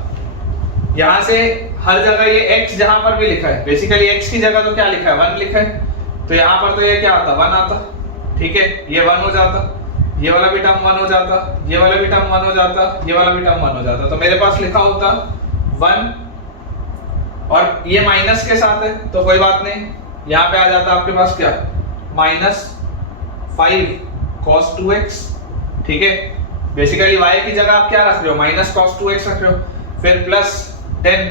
यहाँ से हर जगह ये x जहां पर भी लिखा है, बेसिकली x की जगह तो क्या लिखा है 1 लिखा है, तो यहाँ पर तो ये क्या आता 1 आता। ठीक है, ये 1 हो जाता, ये वाला भी टर्म 1 हो जाता, ये वाला भी टर्म 1 हो जाता, ये वाला भी टर्म 1 हो जाता, तो मेरे पास लिखा होता 1 और ये माइनस के साथ है तो कोई बात नहीं, यहाँ पे आ जाता आपके पास क्या माइनस 5 cos 2x। ठीक है, बेसिकली y की जगह आप क्या रख रहे हो माइनस cos 2x रख रहे हो, फिर प्लस 10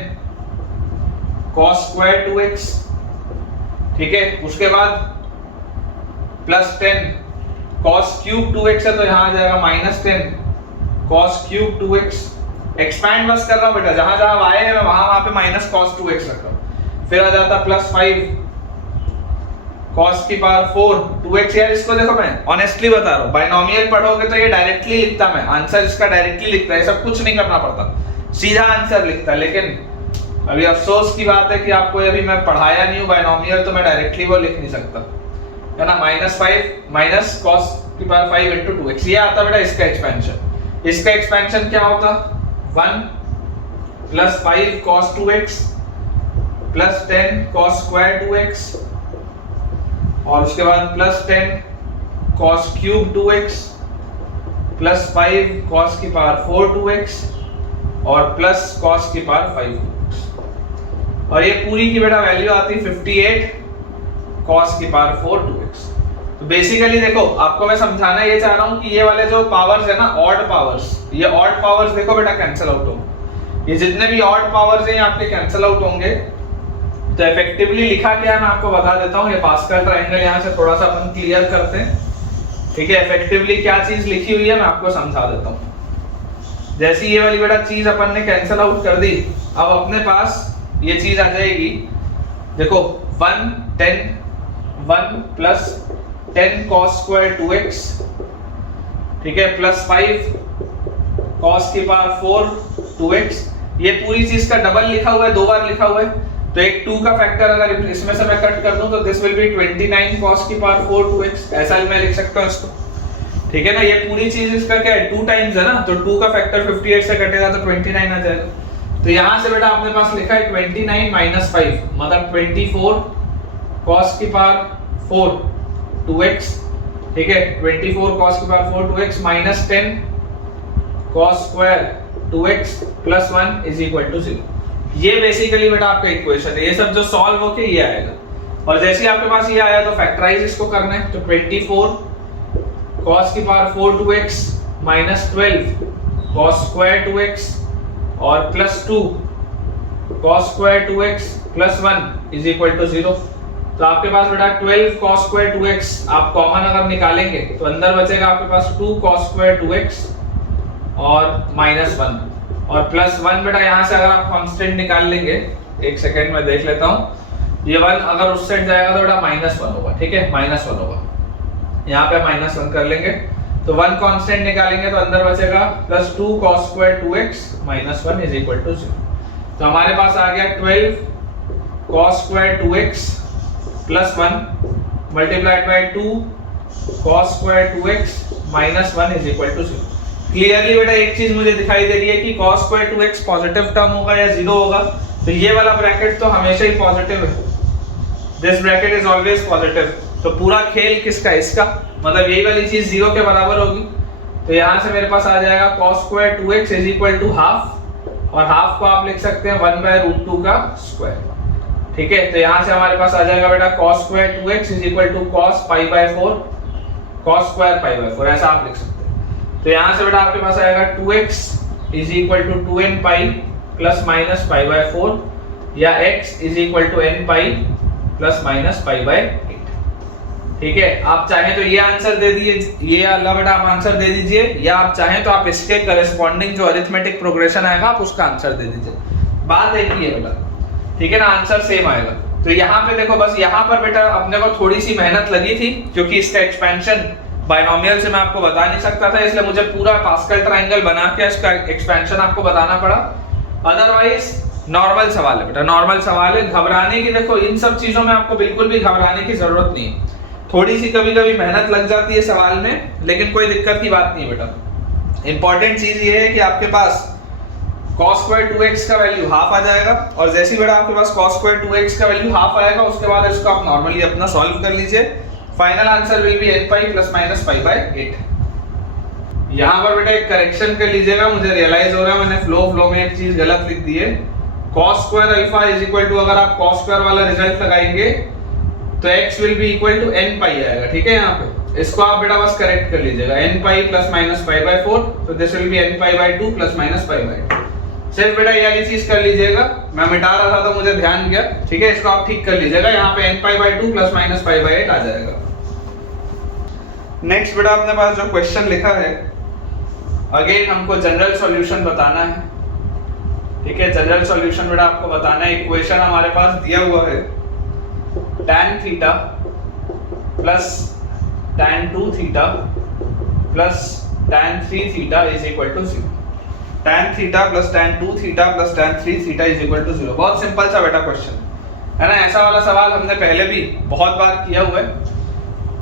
cos स्क्वायर 2x। ठीक है, उसके बाद प्लस 10 cos क्यूब 2x है तो यहाँ आ जाएगा minus 10 cos cube 2x। Expand बस कर रहा हूँ बेटा, जहां जहां y है मैं वहां पे माइनस cos 2x रख रहा हूँ, फिर आ जाता प्लस 5 cos की पावर 4 2x। यार इसको देखो मैं ऑनेस्टली बता रहा हूँ, बाइनोमियल पढ़ोगे तो ये डायरेक्टली लिखता, मैं आंसर इसका डायरेक्टली लिखता है, सब कुछ नहीं करना पड़ता, सीधा आंसर लिखता। लेकिन अभी अफसोस की बात है कि आपको अभी मैं पढ़ाया नहीं हूँ बाइनोमियल, तो मैं डायरेक्टली वो लिख नहीं सकता, है ना, माइनस 5 माइनस cos की पावर 5 इंटू 2x। ये आता बेटा इसका एक्सपेंशन। इसका एक्सपेंशन क्या होता 1 plus 5 cos 2x plus 10 cos square 2x और उसके बाद plus 10 cos cube 2x plus 5 cos की पावर 4 2x और प्लस cos की पावर 5 2x। और ये पूरी की बेटा वैल्यू आती 58 cos की पावर 4 2x। तो बेसिकली देखो आपको मैं समझाना ये चाह रहा हूं कि ये वाले जो पावर्स है ना ऑड पावर्स, ये ऑड पावर्स देखो बेटा कैंसिल आउट होंगे, ये जितने भी ऑड पावर्स हैं ये आपके कैंसिल आउट होंगे। तो इफेक्टिवली लिखा क्या है मैं आपको बता देता हूं, ये पास्कल ट्रायंगल यहां से थोड़ा सा अपन क्लियर करते हैं। ठीक है, इफेक्टिवली क्या चीज लिखी हुई है मैं आपको समझा देता हूं। जैसी ये वाली बेटा चीज अपन ने कैंसिल आउट कर दी, अब अपने पास ये चीज आ जाएगी, देखो 1 प्लस 10 cos स्क्वायर 2x। ठीक है, प्लस 5 cos की पावर 4 2x। ये पूरी चीज का डबल लिखा हुआ है, 2 बार लिखा हुआ है, तो एक 2 का फैक्टर अगर इसमें से मैं कट कर दूं तो दिस विल बी 29 cos की पावर 4 2x, ऐसा ही मैं लिख सकता हूं इसको। ठीक है ना, ये पूरी चीज इसका क्या है 2 टाइम्स है ना, तो 2 का फैक्टर 58 से कटेगा तो 29 आ जाएगा। तो यहां से बेटा आपने पास लिखा है 29 माइनस 5 मतलब 24 cos की पावर 4 2x। ठीक है, 24 cos की power 4 2x minus 10 cos square 2x plus 1 is equal to 0। ये बेसिकली बेटा आपका इक्वेशन है, ये सब जो सॉल्व होके ये आएगा। और जैसे ही आपके पास ये आया तो फैक्टराइज इसको करना है, तो 24 cos की power 4 2x minus 12 cos square 2x और plus 2 cos square 2x plus 1 is equal to 0। तो आपके पास बेटा 12 cos स्क्वायर 2x आप कॉमन अगर निकालेंगे तो अंदर बचेगा आपके पास 2 cos स्क्वायर 2x और माइनस 1 और प्लस 1 बेटा यहाँ से अगर आप कांस्टेंट निकाल लेंगे, एक सेकेंड में देख लेता हूँ, ये 1 अगर उस साइड जाएगा तो बेटा माइनस 1 होगा, ठीक है, माइनस 1 होगा, यहाँ पे माइनस 1 कर लेंगे तो 1 कांस्टेंट निकालेंगे तो अंदर बचेगा plus 2 cos square 2x minus 1 is equal to 0। तो हमारे पास आ गया 12 cos square 2x plus 1 multiplied by 2 cos square 2x minus 1 is equal to 0। Clearly बेटा एक चीज मुझे दिखाई दे रही है कि cos square 2x positive term होगा या 0 होगा, तो ये वाला ब्रैकेट तो हमेशा ही पॉजिटिव है, this bracket is always positive. तो पूरा खेल किसका, इसका, मतलब यही वाली चीज 0 के बराबर होगी। तो यहाँ से मेरे पास आ जाएगा cos square 2x is equal to half और हाफ को आप लिख सकते हैं 1/√2 का स्क्वायर, ठीक है। तो यहाँ से हमारे पास आ जाएगा बेटा cos square 2x is equal to cos π/4 cos square π/4, ऐसा आप लिख सकते हैं। तो यहाँ से बेटा आपके पास आएगा 2x is equal to 2n pi plus minus π/4 या x is equal to n pi plus minus π/8, ठीक है। आप चाहें तो ये आंसर दे दीजिए, ये अल्लाह बेटा आप आंसर दे दीजिए, या आप चाहें तो आप इसके करेस्पॉन्डिंग जो अरिथमेटिक प्रोग्रेशन आएगा आप उसका आंसर दे दीजिए, बात एक ही है बेटा, ठीक है ना, आंसर सेम आएगा। तो यहाँ पे देखो, बस यहाँ पर बेटा अपने को थोड़ी सी मेहनत लगी थी क्योंकि इसका एक्सपेंशन बायनोमियल से मैं आपको बता नहीं सकता था, इसलिए मुझे पूरा पास्कल ट्रायंगल बना के इसका एक्सपेंशन आपको बताना पड़ा। अदरवाइज नॉर्मल सवाल है बेटा, नॉर्मल सवाल है, घबराने की, देखो इन सब चीजों में आपको बिल्कुल भी घबराने की जरूरत नहीं है। थोड़ी सी कभी कभी मेहनत लग जाती है सवाल में, लेकिन कोई दिक्कत की बात नहीं बेटा। इंपॉर्टेंट चीज ये है कि आपके पास cos स्क्वायर 2x का वैल्यू हाफ आ जाएगा और जैसे ही बेटा आपके पास cos स्क्वायर 2x का वैल्यू हाफ आएगा उसके बाद इसको आप नॉर्मली अपना सॉल्व कर लीजिए। Final answer will be n pi plus minus π/8। यहाँ पर बेटा एक करेक्शन कर लीजिएगा, मुझे रियलाइज हो रहा है मैंने फ्लो में एक चीज गलत लिख दी है। cos square alpha is equal to, अगर आप cos स्क्वायर वाला रिजल्ट लगाएंगे तो x will be equal to n pi आएगा, ठीक है। यहाँ पे इसको आप बेटा बस करेक्ट कर लीजिएगा, n पाई प्लस माइनस π/4, तो दिस विल बी n पाई/2 प्लस माइनस π/8। सिर्फ बेटा ये वाली चीज कर लीजिएगा, मैं मिटा रहा था तो मुझे ध्यान गया, ठीक है, इसको आप ठीक कर लीजिएगा, यहाँ पे n पाई/2 प्लस माइनस π/8 आ जाएगा। नेक्स्ट बेटा अपने पास जो क्वेश्चन लिखा है, अगेन हमको जनरल सॉल्यूशन बताना है, ठीक है। जनरल सॉल्यूशन बेटा आपको बताना है, इक्वेशन हमारे पास दिया हुआ है tan theta plus tan 2 theta plus tan 3 theta is equal to 0। tan theta plus tan 2 theta plus tan 3 theta is equal to 0। बहुत सिंपल सा बेटा क्वेश्चन है ना, ऐसा वाला सवाल हमने पहले भी बहुत बार किया हुआ है।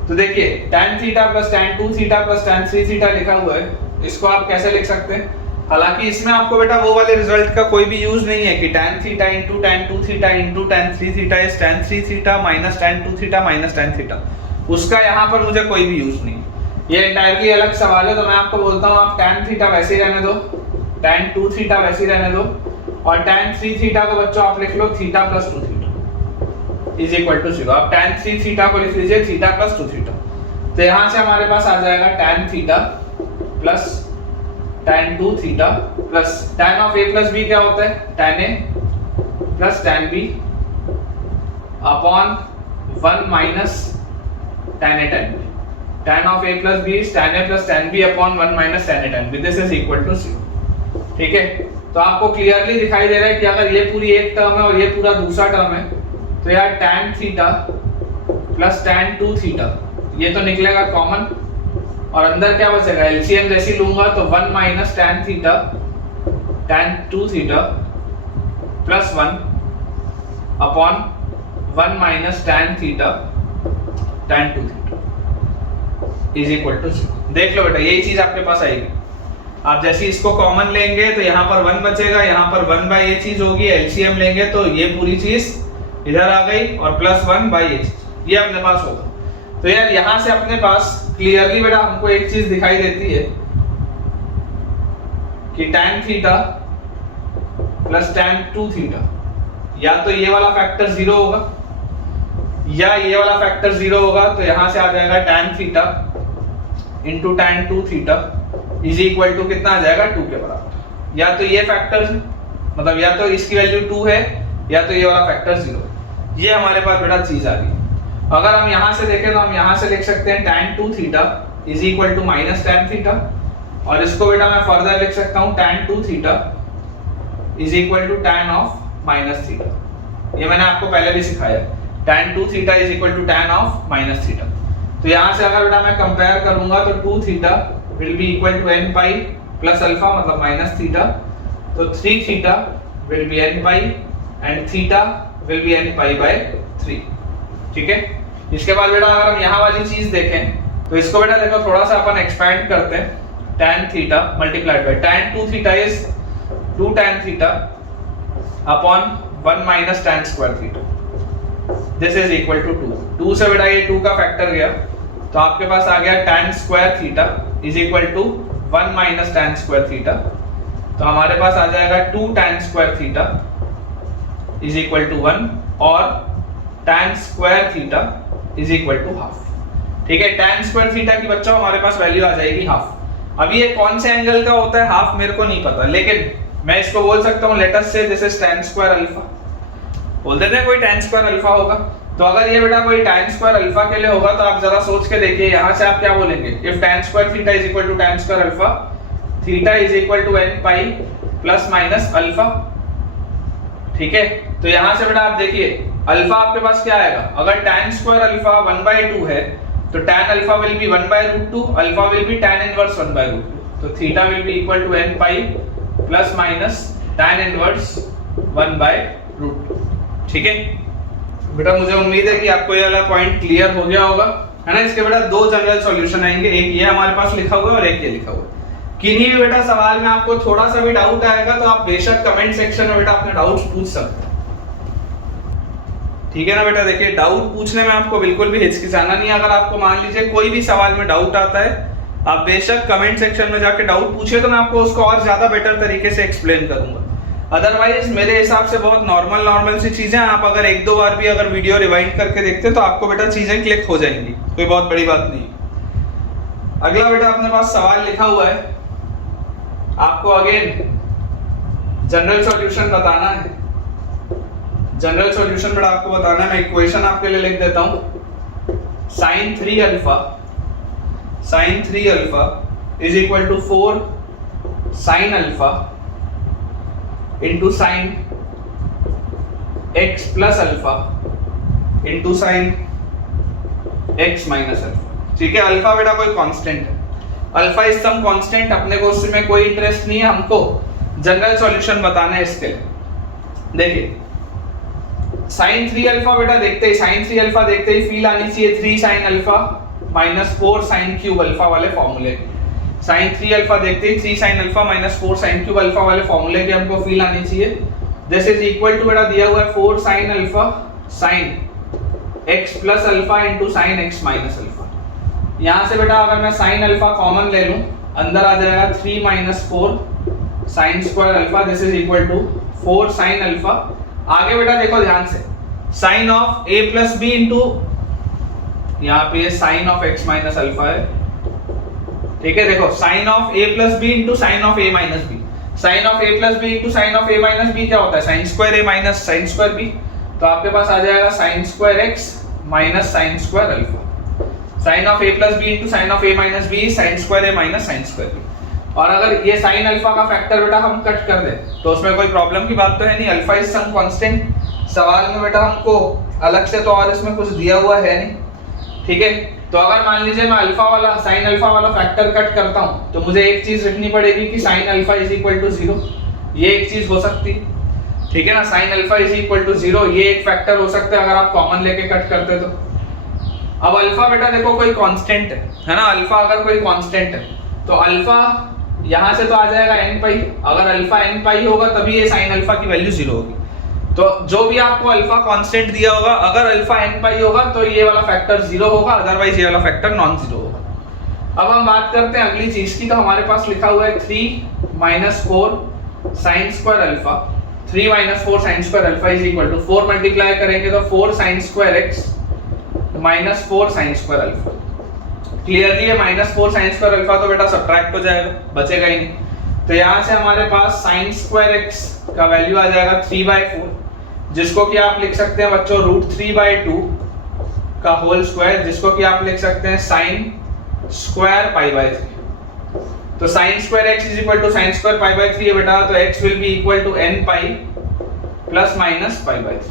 तो देखिए tan theta plus tan 2 theta plus tan 3 theta लिखा हुआ है, इसको आप कैसे लिख सकते हैं? हालांकि इसमें आपको बेटा वो वाले रिजल्ट का कोई भी यूज नहीं है कि tan theta into tan 2 theta into tan 3 theta is tan 3 theta minus tan 2 theta minus tan theta, उसका यहाँ पर मुझे कोई भी यूज नहीं। ये एंटायरली अलग सवाल है, तो मैं आपको बोलता हूँ आप tan थीटा वैसे ही रहने दो, tan 2 थीटा वैसे ही रहने दो, और tan 3 थीटा को बच्चों आप लिख लो theta plus 2 theta is equal to 0। आप tan 3 थीटा को लिख लीजिए थीटा प्लस 2 थीटा। तो यहाँ से हमारे पास आ जाएगा tan theta plus tan 2 theta plus tan of a plus b क्या होता है? tan a plus tan b upon 1 minus tan a tan b। tan of a plus b is tan a plus tan b upon 1 minus tan a tan b, this is equal to 0, ठीक है। तो आपको clearly दिखाई दे रहा है कि अगर ये पूरी एक टर्म है और ये पूरा दूसरा टर्म है, तो यार tan theta plus tan 2 theta ये तो निकलेगा कॉमन, और अंदर क्या बचेगा? एलसीएम जैसी लूंगा तो 1 minus tan theta tan 2 theta plus 1 upon 1 minus tan theta tan 2 theta is equal to 0। देख लो बेटा यही चीज आपके पास आएगी, आप जैसे इसको कॉमन लेंगे तो यहाँ पर 1 बचेगा, यहाँ पर 1 बाय ये चीज होगी, एलसीएम लेंगे तो ये पूरी चीज इधर आ गई और प्लस 1 बाय ये चीज, ये अपने पास होगा। तो यार यहाँ से अपने पास क्लियरली बेटा हमको एक चीज दिखाई देती है कि tan theta plus tan 2 theta, या तो ये वाला फैक्टर 0 होगा या ये वाला फैक्टर 0 होगा तो यहाँ से आ जाएगा tan theta into tan 2 theta is equal to कितना आ जाएगा 2 के बराबर। या तो ये फैक्टर मतलब या तो इसकी वैल्यू 2 है या तो ये वाला फैक्टर 0। ये हमारे पास बेटा चीज आ रही है। अगर हम यहाँ से देखें तो हम यहाँ से लिख सकते हैं tan 2 theta is equal to minus tan theta, और इसको बेटा मैं फर्दर लिख सकता हूँ tan 2 theta is equal to tan of minus theta. ये मैंने आपको पहले भी सिखाया है, tan 2 theta is equal to tan of minus theta. तो यहाँ से अगर बेटा मैं कंपेयर करूंगा तो 2 theta will be equal to n pi plus alpha मतलब माइनस थीटा, तो 3 theta will be n pi and theta will be n pi by 3। ठीक है, इसके बाद बेटा अगर हम यहाँ वाली चीज देखें तो इसको बेटा देखो थोड़ा सा अपन एक्सपैंड करते हैं। tan theta multiplied by tan 2 theta is 2 tan theta upon 1 minus tan square theta, this is equal to 2। 2 से बेटा ये 2 का फैक्टर गया तो आपके पास आ गया tan square theta is equal to 1 minus tan square theta, तो हमारे पास आ जाएगा 2 tan square theta is equal to 1 और tan square theta is equal to half. ठीक है, tan स्क्वायर थीटा की बच्चों हमारे पास वैल्यू आ जाएगी हाफ। अब ये कौन से एंगल का होता है हाफ मेरे को नहीं पता, लेकिन मैं इसको बोल सकता हूँ लेट अस से this is tan square alpha. बोल देते हैं कोई tan स्क्वायर अल्फा होगा, तो अगर ये बेटा कोई tan स्क्वायर अल्फा के लिए होगा तो आप जरा सोच के देखिए यहाँ से आप क्या बोलेंगे, if tan square theta is equal to tan square alpha, theta is equal to n pi plus minus alpha. ठीक है, तो यहाँ से बेटा आप देखिए अल्फा आपके पास क्या आएगा, अगर tan स्क्वायर अल्फा 1/2 है तो tan alpha will be 1/√2, alpha will be tan inverse 1/√2, तो theta will be equal to n pi plus minus tan inverse 1/√2। ठीक है बेटा, मुझे उम्मीद है कि आपको ये वाला पॉइंट क्लियर हो गया होगा, है ना। इसके बेटा दो जनरल सॉल्यूशन आएंगे, एक ये हमारे पास लिखा हुआ है और एक ये लिखा हुआ है। किन्हीं भी बेटा सवाल में आपको थोड़ा सा भी डाउट आएगा तो आप बेशक कमेंट सेक्शन में बेटा अपने डाउट्स पूछ सकते हैं। ठीक है ना बेटा, देखिए डाउट पूछने में आपको बिल्कुल भी हिचकिचाना नहीं है। अगर आपको मान लीजिए कोई भी सवाल में डाउट आता है आप बेशक कमेंट सेक्शन में जाके डाउट पूछिए, तो मैं आपको उसको और ज्यादा बेटर तरीके से एक्सप्लेन करूंगा। अदरवाइज मेरे हिसाब से बहुत नॉर्मल सी चीजें, आप अगर एक दो बार भी अगर वीडियो रिवाइंड करके देखते तो आपको बेटा चीजें क्लिक हो जाएंगी, कोई बहुत बड़ी बात नहीं। अगला बेटा अपने पास सवाल लिखा हुआ है, आपको अगेन जनरल सॉल्यूशन बताना है। जनरल सॉल्यूशन बेटा आपको बताना है, मैं इक्वेशन आपके लिए लिख देता हूं। sin 3 alpha is equal to 4 sin alpha into sine x plus alpha into sine x minus alpha. ठीक है, अल्फा बेटा कोई कांस्टेंट है, अल्फा इज सम कांस्टेंट, अपने को उसमें कोई इंटरेस्ट नहीं है, हमको जनरल सॉल्यूशन बताना है इसके लिए। देखिए sin 3 अल्फा बेटा देखते ही sin 3 अल्फा देखते ही फील आनी चाहिए 3 sin alpha minus 4 sin cube alpha वाले फॉर्मूले। sin 3 अल्फा देखते ही 3 sin alpha minus 4 sin cube alpha वाले फॉर्मूले की हमको फील आनी चाहिए। दिस इज इक्वल टू बेटा दिया हुआ है 4 sin alpha sin x plus alpha into sin x minus alpha. यहां से बेटा अगर मैं sin अल्फा कॉमन ले लूं, अंदर आ जाएगा 3 minus 4 sin square alpha, this is equal to 4 sin alpha. आगे बेटा देखो ध्यान से, sin of a plus b into यहाँ पे sin of x minus alpha है। ठीक है, देखो sin of a plus b into sine of a minus b, sine of a plus b into sine of a minus b क्या होता है, sine square a minus sine square b। तो आपके पास आ जाएगा sine square x minus sine square alpha. Sine of a plus b into sine of a minus b sine square a minus sine square b। और अगर ये sine alpha का factor बेटा हम कट कर दें तो उसमें कोई प्रॉब्लम की बात तो है नहीं, अल्फा इज सम कांस्टेंट। सवाल में बेटा हमको अलग से तो और इसमें कुछ दिया हुआ है नहीं। ठीक है, तो अगर मान लीजिए मैं अल्फा वाला साइन अल्फा वाला फैक्टर कट करता हूं तो मुझे एक चीज लिखनी पड़ेगी कि sine alpha is equal to 0, ये एक चीज हो सकती है। ठीक है ना, sine alpha is equal to 0 ये एक फैक्टर हो सकता है अगर आप कॉमन लेके कट करते तो। अब अल्फा बेटा देखो कोई कांस्टेंट है ना, अल्फा अगर कोई कांस्टेंट है तो अल्फा यहां से तो आ जाएगा n पाई, अगर अल्फा n पाई होगा तभी ये साइन अल्फा की वैल्यू 0 होगी। तो जो भी आपको अल्फा कांस्टेंट दिया होगा, अगर अल्फा n पाई होगा तो ये वाला फैक्टर 0 होगा, अदरवाइज ये वाला फैक्टर नॉन 0 होगा। अब हम बात करते हैं अगली चीज की, तो हमारे पास लिखा हुआ है 3 minus 4 sine square alpha, 3 minus 4 sine square alpha is equal to 4 multiply करेंगे तो 4 sine square x -4 sin square alpha. Clearly ये -4 sin स्क्वायर अल्फा तो बेटा सब्ट्रैक्ट हो जाएगा, बचेगा ही नहीं। तो यहाँ से हमारे पास sin स्क्वायर x का वैल्यू आ जाएगा 3/4, जिसको कि आप लिख सकते हैं बच्चों √3/2 का होल स्क्वायर, जिसको कि आप लिख सकते हैं sin स्क्वायर π/3। तो sin square x is equal to sin square π/3 है बेटा, तो x will be equal to n pi plus minus π/3।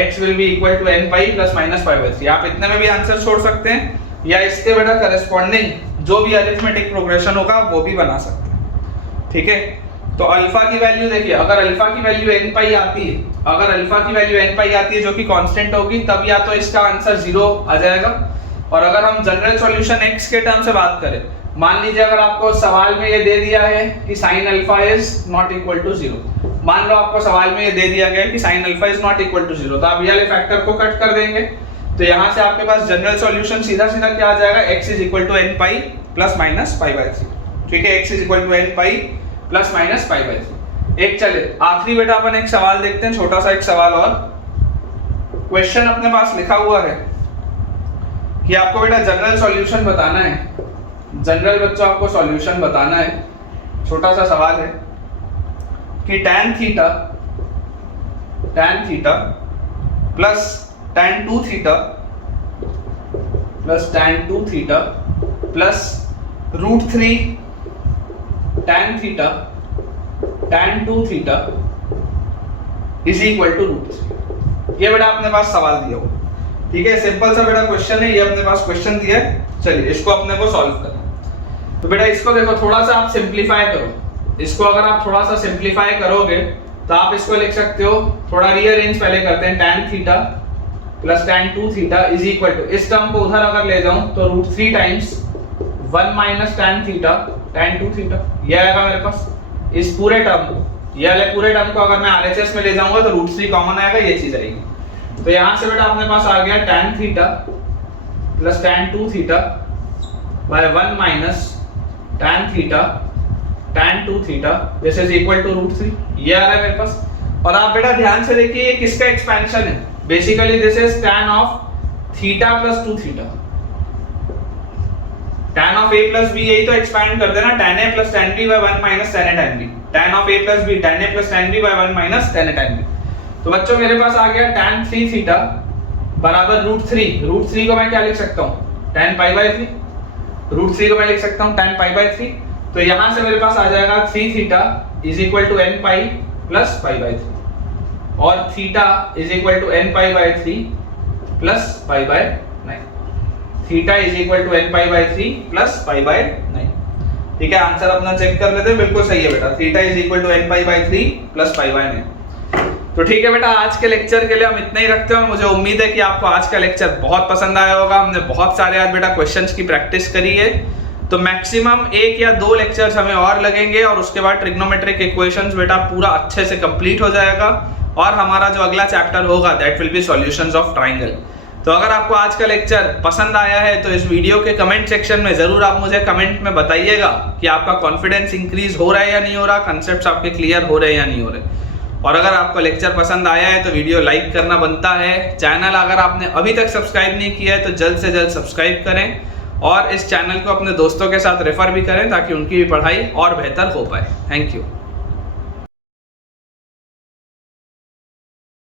x will be equal to n pi plus minus π/3। आप इतने में भी आंसर छोड़ सकते हैं या इसके बेटा करस्पॉन्डिंग जो भी अरिथमेटिक प्रोग्रेशन होगा वो भी बना सकते हैं, ठीक है। तो अल्फा की वैल्यू देखिए, अगर अल्फा की वैल्यू n पाई आती है, अगर अल्फा की वैल्यू n पाई आती है जो कि कांस्टेंट होगी, तब या तो इसका आंसर 0 आ जाएगा। और अगर हम जनरल सॉल्यूशन x के टर्म से बात करें, मान लीजिए अगर आपको सवाल में ये दे दिया है कि sin alpha is not equal to 0, मान लो आपको सवाल में ये दे दिया गया है कि sin alpha is not equal to 0, तो आप ये वाले फैक्टर को कट कर देंगे, तो यहाँ से आपके पास जनरल सॉल्यूशन सीधा सीधा क्या आ जाएगा, x is equal to n pi plus minus π/3, ठीक है। x is equal to n pi plus minus π/3। एक चले आखिरी बेटा अपन एक सवाल देखते हैं, छोटा सा एक सवाल और। क्वेश्चन अपने पास लिखा हुआ है कि आपको बेटा जनरल सॉल्यूशन बताना है, जनरल बच्चों आपको सॉल्यूशन बताना है। छोटा सा सवाल है कि tan theta plus tan 2 theta plus tan 2 theta plus √3 tan theta tan 2 theta is equal to √3। ये बेटा अपने पास सवाल दिया हो, ठीक है। सिंपल सा बेटा क्वेश्चन है, ये अपने पास क्वेश्चन दिया है। चलिए इसको अपने को सॉल्व करना। तो बेटा इसको देखो, थोड़ा सा आप सिंप्लीफाई करो इसको। अगर आप थोड़ा सा सिंप्लीफाई करोगे तो आप इसको लिख सकते हो, थोड़ा रीअरेंज पहले करते हैं, tan theta plus tan 2 theta is equal to, इस टर्म को उधर अगर ले जाऊं तो √3 times 1 minus tan theta tan 2 theta, ये आएगा मेरे पास। इस पूरे टर्म को, ये वाले पूरे टर्म को अगर मैं RHS में ले जाऊंगा तो √3 कॉमन आएगा, ये चीज आएगी। तो यहाँ से बेटा अपने पास आ गया tan theta plus tan 2 theta by 1 minus tan theta tan 2 theta, this is equal to √3, ये आ रहा है मेरे पास। और आप बेटा ध्यान से देखिए ये किसका एक्सपेंशन है, basically this is tan of theta plus 2 theta. tan of a plus b, यही तो एक्सपैंड कर देना, tan a plus tan b by 1 minus tan a tan b, tan of a plus b, tan a plus tan b by 1 minus tan a tan b। तो बच्चों मेरे पास आ गया tan 3 theta बराबर √3 को मैं क्या लिख सकता हूँ, tan π/3, √3 को मैं लिख सकता हूँ tan π/3। तो यहाँ से मेरे पास आ जाएगा 3 theta is equal to n pi plus π/3 और theta is equal to n π/3 plus π/9, theta is equal to n π/3 plus π/9, ठीक है। आंसर अपना चेक कर लेते हैं, बिल्कुल सही है बेटा, theta is equal to n π/3 plus π/9। तो ठीक है बेटा, आज के लेक्चर के लिए हम इतना ही रखते हैं। मुझे उम्मीद है कि आपको आज का लेक्चर बहुत पसंद आया होगा। हमने बहुत सारे आज बेटा क्वेश्चंस की प्रैक्टिस करी है, तो मैक्सिमम 1 या 2 लेक्चर्स हमें और लगेंगे और उसके बाद ट्रिग्नोमेट्रिक इक्वेशंस बेटा पूरा अच्छे से कंप्लीट हो जाएगा और हमारा जो अगला चैप्टर होगा that will be solutions of triangle. तो अगर आपको आज का लेक्चर पसंद आया है तो इस वीडियो के कमेंट सेक्शन में जरूर आप मुझे कमेंट में बताइएगा कि आपका कॉन्फिडेंस इंक्रीज हो रहा है या नहीं हो रहा, कंसेप्ट्स आपके क्लियर हो रहे हैं या नहीं हो रहे। और अगर आपको लेक्चर पसंद आया है तो वीडियो लाइक करना बनता है। चैनल अगर आपने अभी तक सब्सक्राइब नहीं किया है तो जल्द से जल्द सब्सक्राइब करें और इस चैनल को अपने दोस्तों के साथ रेफर भी करें ताकि उनकी भी पढ़ाई और बेहतर हो पाए। Thank you.